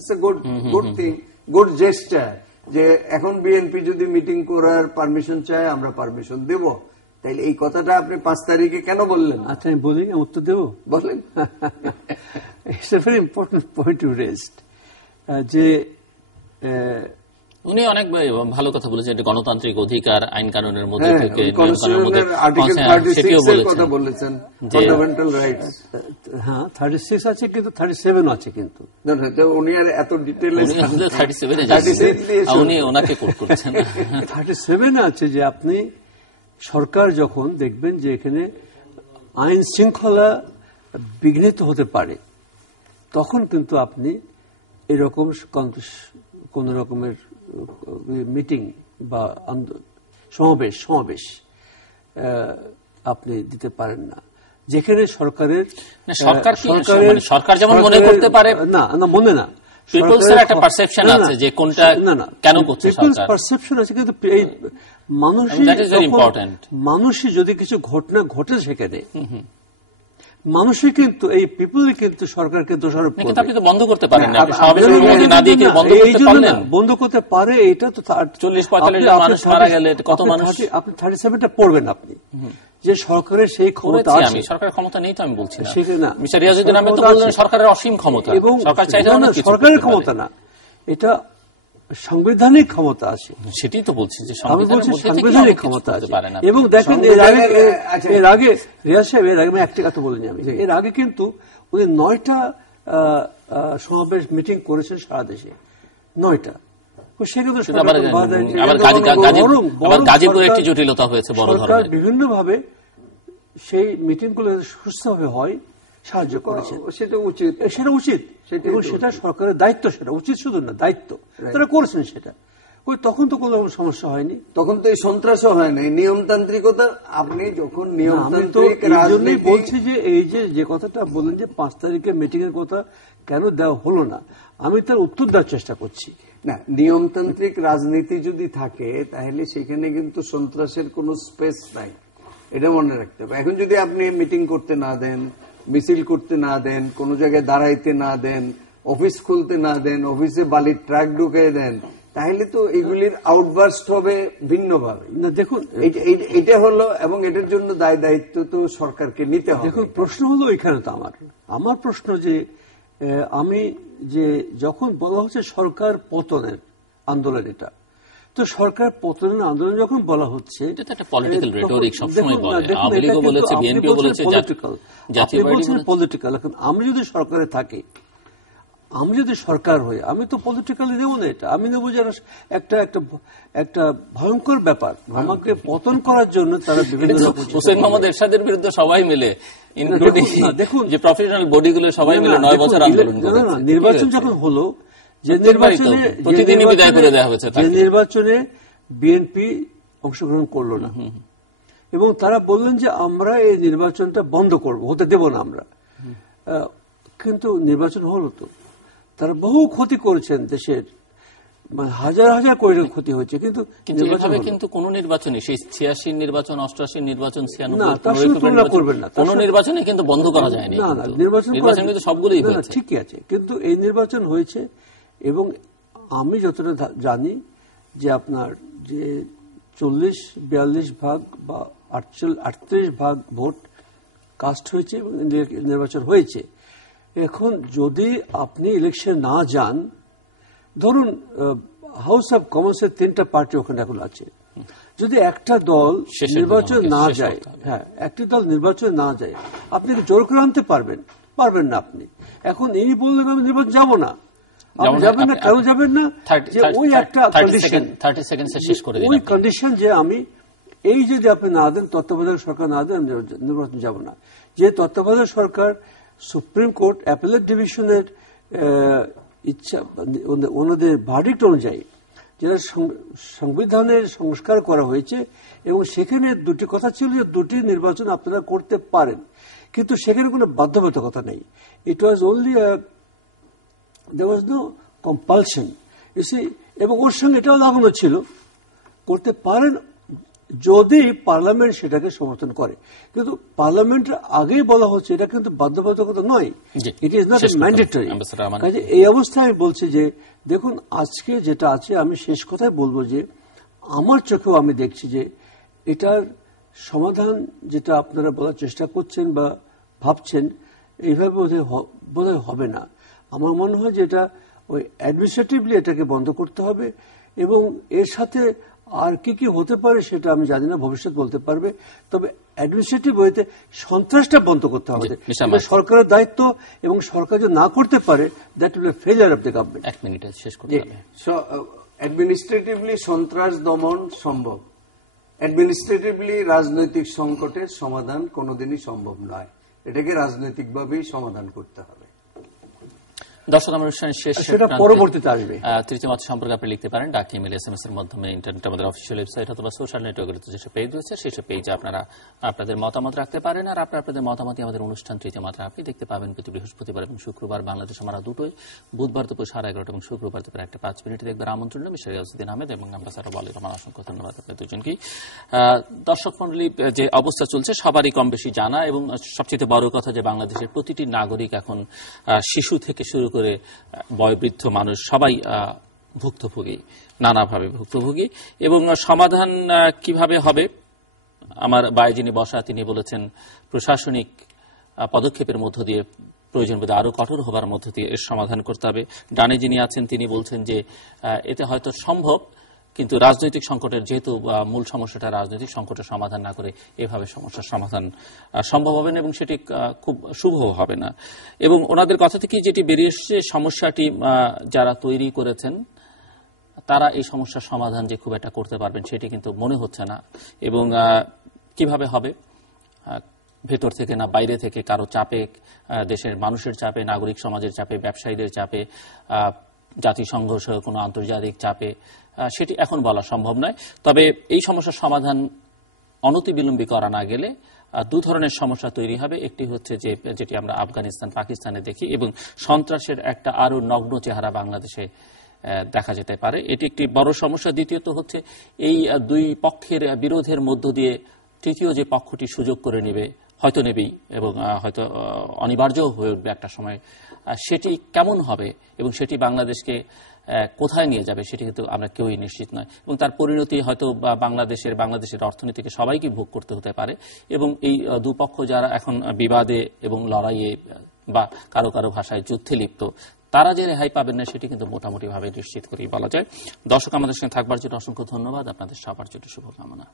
গুড থিং, গুড জেস্টার, যে এখন বিএনপি যদি মিটিং করার পারমিশন চায়, আমরা পারমিশন দেব। তাইলে এই কথাটা আপনি 5 তারিখে কেন বললেন? আচ্ছা, আমি বলি, উত্তর দেব, বলেন। It's a very important point you raised. যে উনি অনেক ভালো কথা বলেছেন, এটা গণতান্ত্রিক অধিকার, আইন কানুনের মধ্যে থেকে কথা বলেছেন, ফান্ডামেন্টাল রাইটস। হ্যাঁ, 36 আছে, কিন্তু 37 আছে, কিন্তু উনি আর এত ডিটেইলে 37 উনি ওনাকে কোট করছেন। 37 আছে যে আপনি সরকার যখন দেখবেন যে এখানে আইন শৃঙ্খলা বিঘ্নিত হতে পারে, তখন কিন্তু আপনি এরকম কোন রকমের মিটিং বা সমাবেশ আপনি দিতে পারেন না, যেখানে সরকার যেমন মনে করতে পারে, না মনে না, পিপলসের একটা পারসেপশন আছে যে কোনটা কেন করছে সরকার, পারসেপশন আছে, কিন্তু এই মানুষই যদি কিছু ঘটনা ঘটে সেখানে মানুষই কিন্তু এই পিপলই কিন্তু সরকারকে দোষারোপ করবে। আপনি তো বন্ধ করতে পারেন না, বন্ধ করতে পারে। এটা তো 40-45 মানুষ মারা গেলে কত মানুষ, আপনি 37টা পড়বেন, আপনি যে সরকারের সেই ক্ষমতা আছে। আমি সরকারের ক্ষমতা নেই তো আমি বলছি না, মিস্টার রিয়াজউদ্দিন আহমেদ তো বললেন সরকারের অসীম ক্ষমতা, এবং সরকার চাইলেও না, সরকারের ক্ষমতা না, এটা সাংবিধানিক ক্ষমতা আছে। সেটাই তো বলছি যে আমি বলছি সাংবিধানিক ক্ষমতা আছে। এবং দেখেন, এর আগে রিয়াজ সাহেব, এর আগে একটা কথা বলিনি আমি, এর আগে কিন্তু উনি 9টা সমাবেশ মিটিং করেছেন সারা দেশে, 9টা। গাজীপুরে একটি জটিলতা হয়েছে বড় ধরনের, বিভিন্নভাবে সেই মিটিংগুলো সুস্থভাবে হয় সাহায্য করেছে। সেটা উচিত, সেটা সরকারের দায়িত্ব, সেটা উচিত শুধু না, দায়িত্ব, তারা করেছেন সেটা। তখন তো কোনো সমস্যা হয়নি, তখন তো এই সন্ত্রাসও হয় নাই, নিয়মতান্ত্রিকতা। আপনি যখন নিয়মতান্ত্রিক রাজনীতি বলছি যে এই যে কথাটা বলেন যে 5 তারিখে মিটিং এর কথা কেন দেওয়া হলো না, আমি তার উত্তর দেওয়ার চেষ্টা করছি। না, নিয়মতান্ত্রিক রাজনীতি যদি থাকে তাহলে সেখানে কিন্তু সন্ত্রাসের কোনো স্পেস নাই, এটা মনে রাখতে হবে। এখন যদি আপনি মিটিং করতে না দেন, মিছিল করতে না দেন, কোন জায়গায় দাঁড়াইতে না দেন, অফিস খুলতে না দেন, অফিসে বালির ট্রাক ঢুকিয়ে দেন, তাহলে তো এগুলির আউটবার্স্ট হবে ভিন্নভাবে। না, দেখুন, এটা হলো, এবং এটার জন্য দায়িত্ব তো সরকারকে নিতে হবে। দেখুন, প্রশ্ন হলো এখানে তো আমার প্রশ্ন যে আমি যে যখন বলা হচ্ছে সরকার পতনের আন্দোলন, এটা তো সরকার পতনের আন্দোলন যখন বলা হচ্ছে, এটা তো একটা পলিটিক্যাল রেটরিক, সবসময় বলে, আওয়ামী লীগও বলেছে, বিএনপিও বলেছে, পলিটিক্যাল। এখন আমি যদি সরকারে থাকি, আমি যদি সরকার হই, আমি তো পলিটিক্যালি নেব না এটা, আমি নেব যে একটা ভয়ঙ্কর ব্যাপার, আমাকে পতন করার জন্য তারা বিভিন্ন রকম। হোসেন মোহাম্মদ এরশাদের বিরুদ্ধে সবাই মিলে, দেখুন যে প্রফেশনাল বডিগুলো সবাই মিলে 9 বছর আন্দোলন করেছে। নির্বাচন যখন হলো, যে নির্বাচনে প্রতিদিনই বিদায় করে দেওয়া হয়েছে, যে নির্বাচনে বিএনপি অংশগ্রহণ করলো না এবং তারা বললেন যে আমরা এই নির্বাচনটা বন্ধ করব, হতে দেব না আমরা। কিন্তু নির্বাচন হলো তো। তারা বহু ক্ষতি করেছেন দেশের, মানে হাজার হাজার কোটি টাকা ক্ষতি হয়েছে, কিন্তু কিন্তু কোন নির্বাচনই সেই 86 নির্বাচন, 88 নির্বাচন, 96 করবেন না, কোন নির্বাচনে কিন্তু বন্ধ করা যায়নি। না না, নির্বাচন কিন্তু সবগুলোই হয়েছে, ঠিকই আছে, কিন্তু এই নির্বাচন হয়েছে এবং আমি যতটা জানি যে আপনার যে 40-42 ভাগ বা 38 ভাগ ভোট কাস্ট হয়েছে এবং নির্বাচন হয়েছে। এখন যদি আপনি ইলেকশন না যান, ধরুন হাউস অব কমন্সের 3টা পার্টি ওখানে এখন আছে, যদি একটা দল নির্বাচন না যায়, হ্যাঁ একটি দল নির্বাচন না যায়, আপনি কি জোর করে আনতে পারবেন না আপনি। এখন এই বললেন আমি নির্বাচন যাব না, আপনি যাবেন না, কেন যাবেন না? যে ওই একটা কন্ডিশন, 30 সেকেন্ডে শেষ করে দিন, ওই কন্ডিশন যে আমি এই যদি আপনি না দেন, তত্ত্বাবধায়ক সরকার না দেন, নির্বাচন যাব না। যে তত্ত্বাবধায়ক সরকার সুপ্রিম কোর্ট অ্যাপেলেট ডিভিশনের ইচ্ছা, ওনাদের ভার্ডিক্ট অনুযায়ী যেটা সংবিধানের সংস্কার করা হয়েছে এবং সেখানে দুটি কথা ছিল যে দুটি নির্বাচন আপনারা করতে পারেন, কিন্তু সেখানে কোনো বাধ্যবাধকতা নেই। It was only there was no compulsion, you see, এবং ওর সঙ্গে এটাও লাগানো ছিল করতে পারেন যদি পার্লামেন্ট সেটাকে সমর্থন করে। কিন্তু পার্লামেন্টের আগেই বলা হচ্ছে এটা কিন্তু বাধ্যবাধকতা নয়, ইট ইজ নট ম্যান্ডেটরি। কাজে এই অবস্থায় আমি বলছি যে দেখুন আজকে যেটা আছে, আমি শেষ কথায় বলবো যে আমার চোখেও আমি দেখছি যে এটার সমাধান যেটা আপনারা বলার চেষ্টা করছেন বা ভাবছেন এইভাবে বোধহয় হবে না। আমার মনে হয় যে এটা ওই অ্যাডমিনিস্ট্রেটিভলি এটাকে বন্ধ করতে হবে এবং এর সাথে আর কি হতে পারে সেটা আমি জানি না, ভবিষ্যৎ বলতে পারবে। তবে অ্যাডমিনিস্ট্রেটিভ ওয়েতে সন্ত্রাসটা বন্ধ করতে হবে, সরকারের দায়িত্ব, এবং সরকার যদি না করতে পারে that will be failure of the government. 1 মিনিটে শেষ করতে হবে। অ্যাডমিনিস্ট্রেটিভলি সন্ত্রাস দমন সম্ভব, অ্যাডমিনিস্ট্রেটিভলি রাজনৈতিক সংকটের সমাধান কোনোদিনই সম্ভব নয়, এটাকে রাজনৈতিকভাবেই সমাধান করতে হবে। দর্শক, আমার অনুষ্ঠানের শেষ পরবর্তীতে আসবে। তৃতীয় মত সম্পর্কে আপনি লিখতে পারেন ডাক, ইমেল, SMS এর মাধ্যমে, ইন্টারনেট, আমাদের অফিসিয়াল ওয়েবসাইট অথবা সোশ্যাল নেটওয়ার্কের যেসব পেজ রয়েছে সেসব পেজে আপনারা আপনাদের মতামত রাখতে পারেন। আর আপনাদের মতামতই আমাদের অনুষ্ঠান তৃতীয় মাত্রা আপনি দেখতে পাবেন প্রতি বৃহস্পতিবার এবং শুক্রবার বাংলাদেশ আমরা দুটোই, বুধবার দুপুর 11:30 এবং শুক্রবার দুপুর 1:05 দেখবার আমন্ত্রণ। মিস্টার গিয়াসউদ্দিন আহমেদ এবং অ্যাম্বাসাডর ওয়ালিদ রহমান, অসংখ্য ধন্যবাদ আপনাদের দুজনকেই। দর্শক মণ্ডলী, যে অবস্থা চলছে সবারই কম বেশি জানা, এবং সবচেয়ে বড় কথা যে বাংলাদেশের প্রতিটি নাগরিক এখন শিশু থেকে শুরু করে বয়োবৃদ্ধ মানুষ সবাই ভুক্তভোগী, নানাভাবে ভুক্তভোগী। এবং সমাধান কিভাবে হবে, আমার বায়ে যিনি বসা তিনি বলেছেন প্রশাসনিক পদক্ষেপের মধ্য দিয়ে, প্রয়োজন বোধ আরো কঠোর হবার মধ্য দিয়ে এর সমাধান করতে হবে। ডানে যিনি আছেন তিনি বলছেন যে এতে হয়তো সম্ভব, কিন্তু রাজনৈতিক সংকটের যেহেতু মূল সমস্যাটা রাজনৈতিক সংকটের সমাধান না করে এভাবে সমস্যার সমাধান সম্ভব হবে না এবং সেটি খুব শুভ হবে না। এবং ওনাদের কথা থেকে যেটি বেরিয়ে এসেছে, সমস্যাটি যারা তৈরি করেছেন তারা এই সমস্যার সমাধান যে খুব একটা করতে পারবেন সেটি কিন্তু মনে হচ্ছে না। এবং কিভাবে হবে, ভেতর থেকে না বাইরে থেকে, কারো চাপে, দেশের মানুষের চাপে, নাগরিক সমাজের চাপে, ব্যবসায়ীদের চাপে, জাতিসংঘ সহ কোনো আন্তর্জাতিক চাপে, সেটি এখন বলা সম্ভব নয়। তবে এই সমস্যার সমাধান অনতিবিলম্বে করা না গেলে দু ধরনের সমস্যা তৈরি হবে। একটি হচ্ছে যে যেটি আমরা আফগানিস্তান, পাকিস্তানে দেখি, এবং সন্ত্রাসের একটা আরো নগ্ন চেহারা বাংলাদেশে দেখা যেতে পারে, এটি একটি বড় সমস্যা। দ্বিতীয়ত হচ্ছে এই দুই পক্ষের বিরোধের মধ্য দিয়ে তৃতীয় যে পক্ষটি সুযোগ করে নেবে, হয়তো নেবেই এবং হয়তো অনিবার্য হয়ে উঠবে একটা সময়, সেটি কেমন হবে এবং সেটি বাংলাদেশকে কোথায় নিয়ে যাবে সেটি কিন্তু আমরা কেউই নিশ্চিত নয়। এবং তার পরিণতি হয়তো বাংলাদেশের অর্থনীতিকে সবাইকে ভোগ করতে হতে পারে। এবং এই দুপক্ষ যারা এখন বিবাদে এবং লড়াইয়ে বা কারো কারো ভাষায় যুদ্ধে লিপ্ত, তারা যে রেহাই পাবেন না সেটি কিন্তু মোটামুটিভাবে নিশ্চিত করেই বলা যায়। দর্শক, আমাদের সঙ্গে থাকবার জন্য অসংখ্য ধন্যবাদ, আপনাদের সবার জন্য শুভকামনা।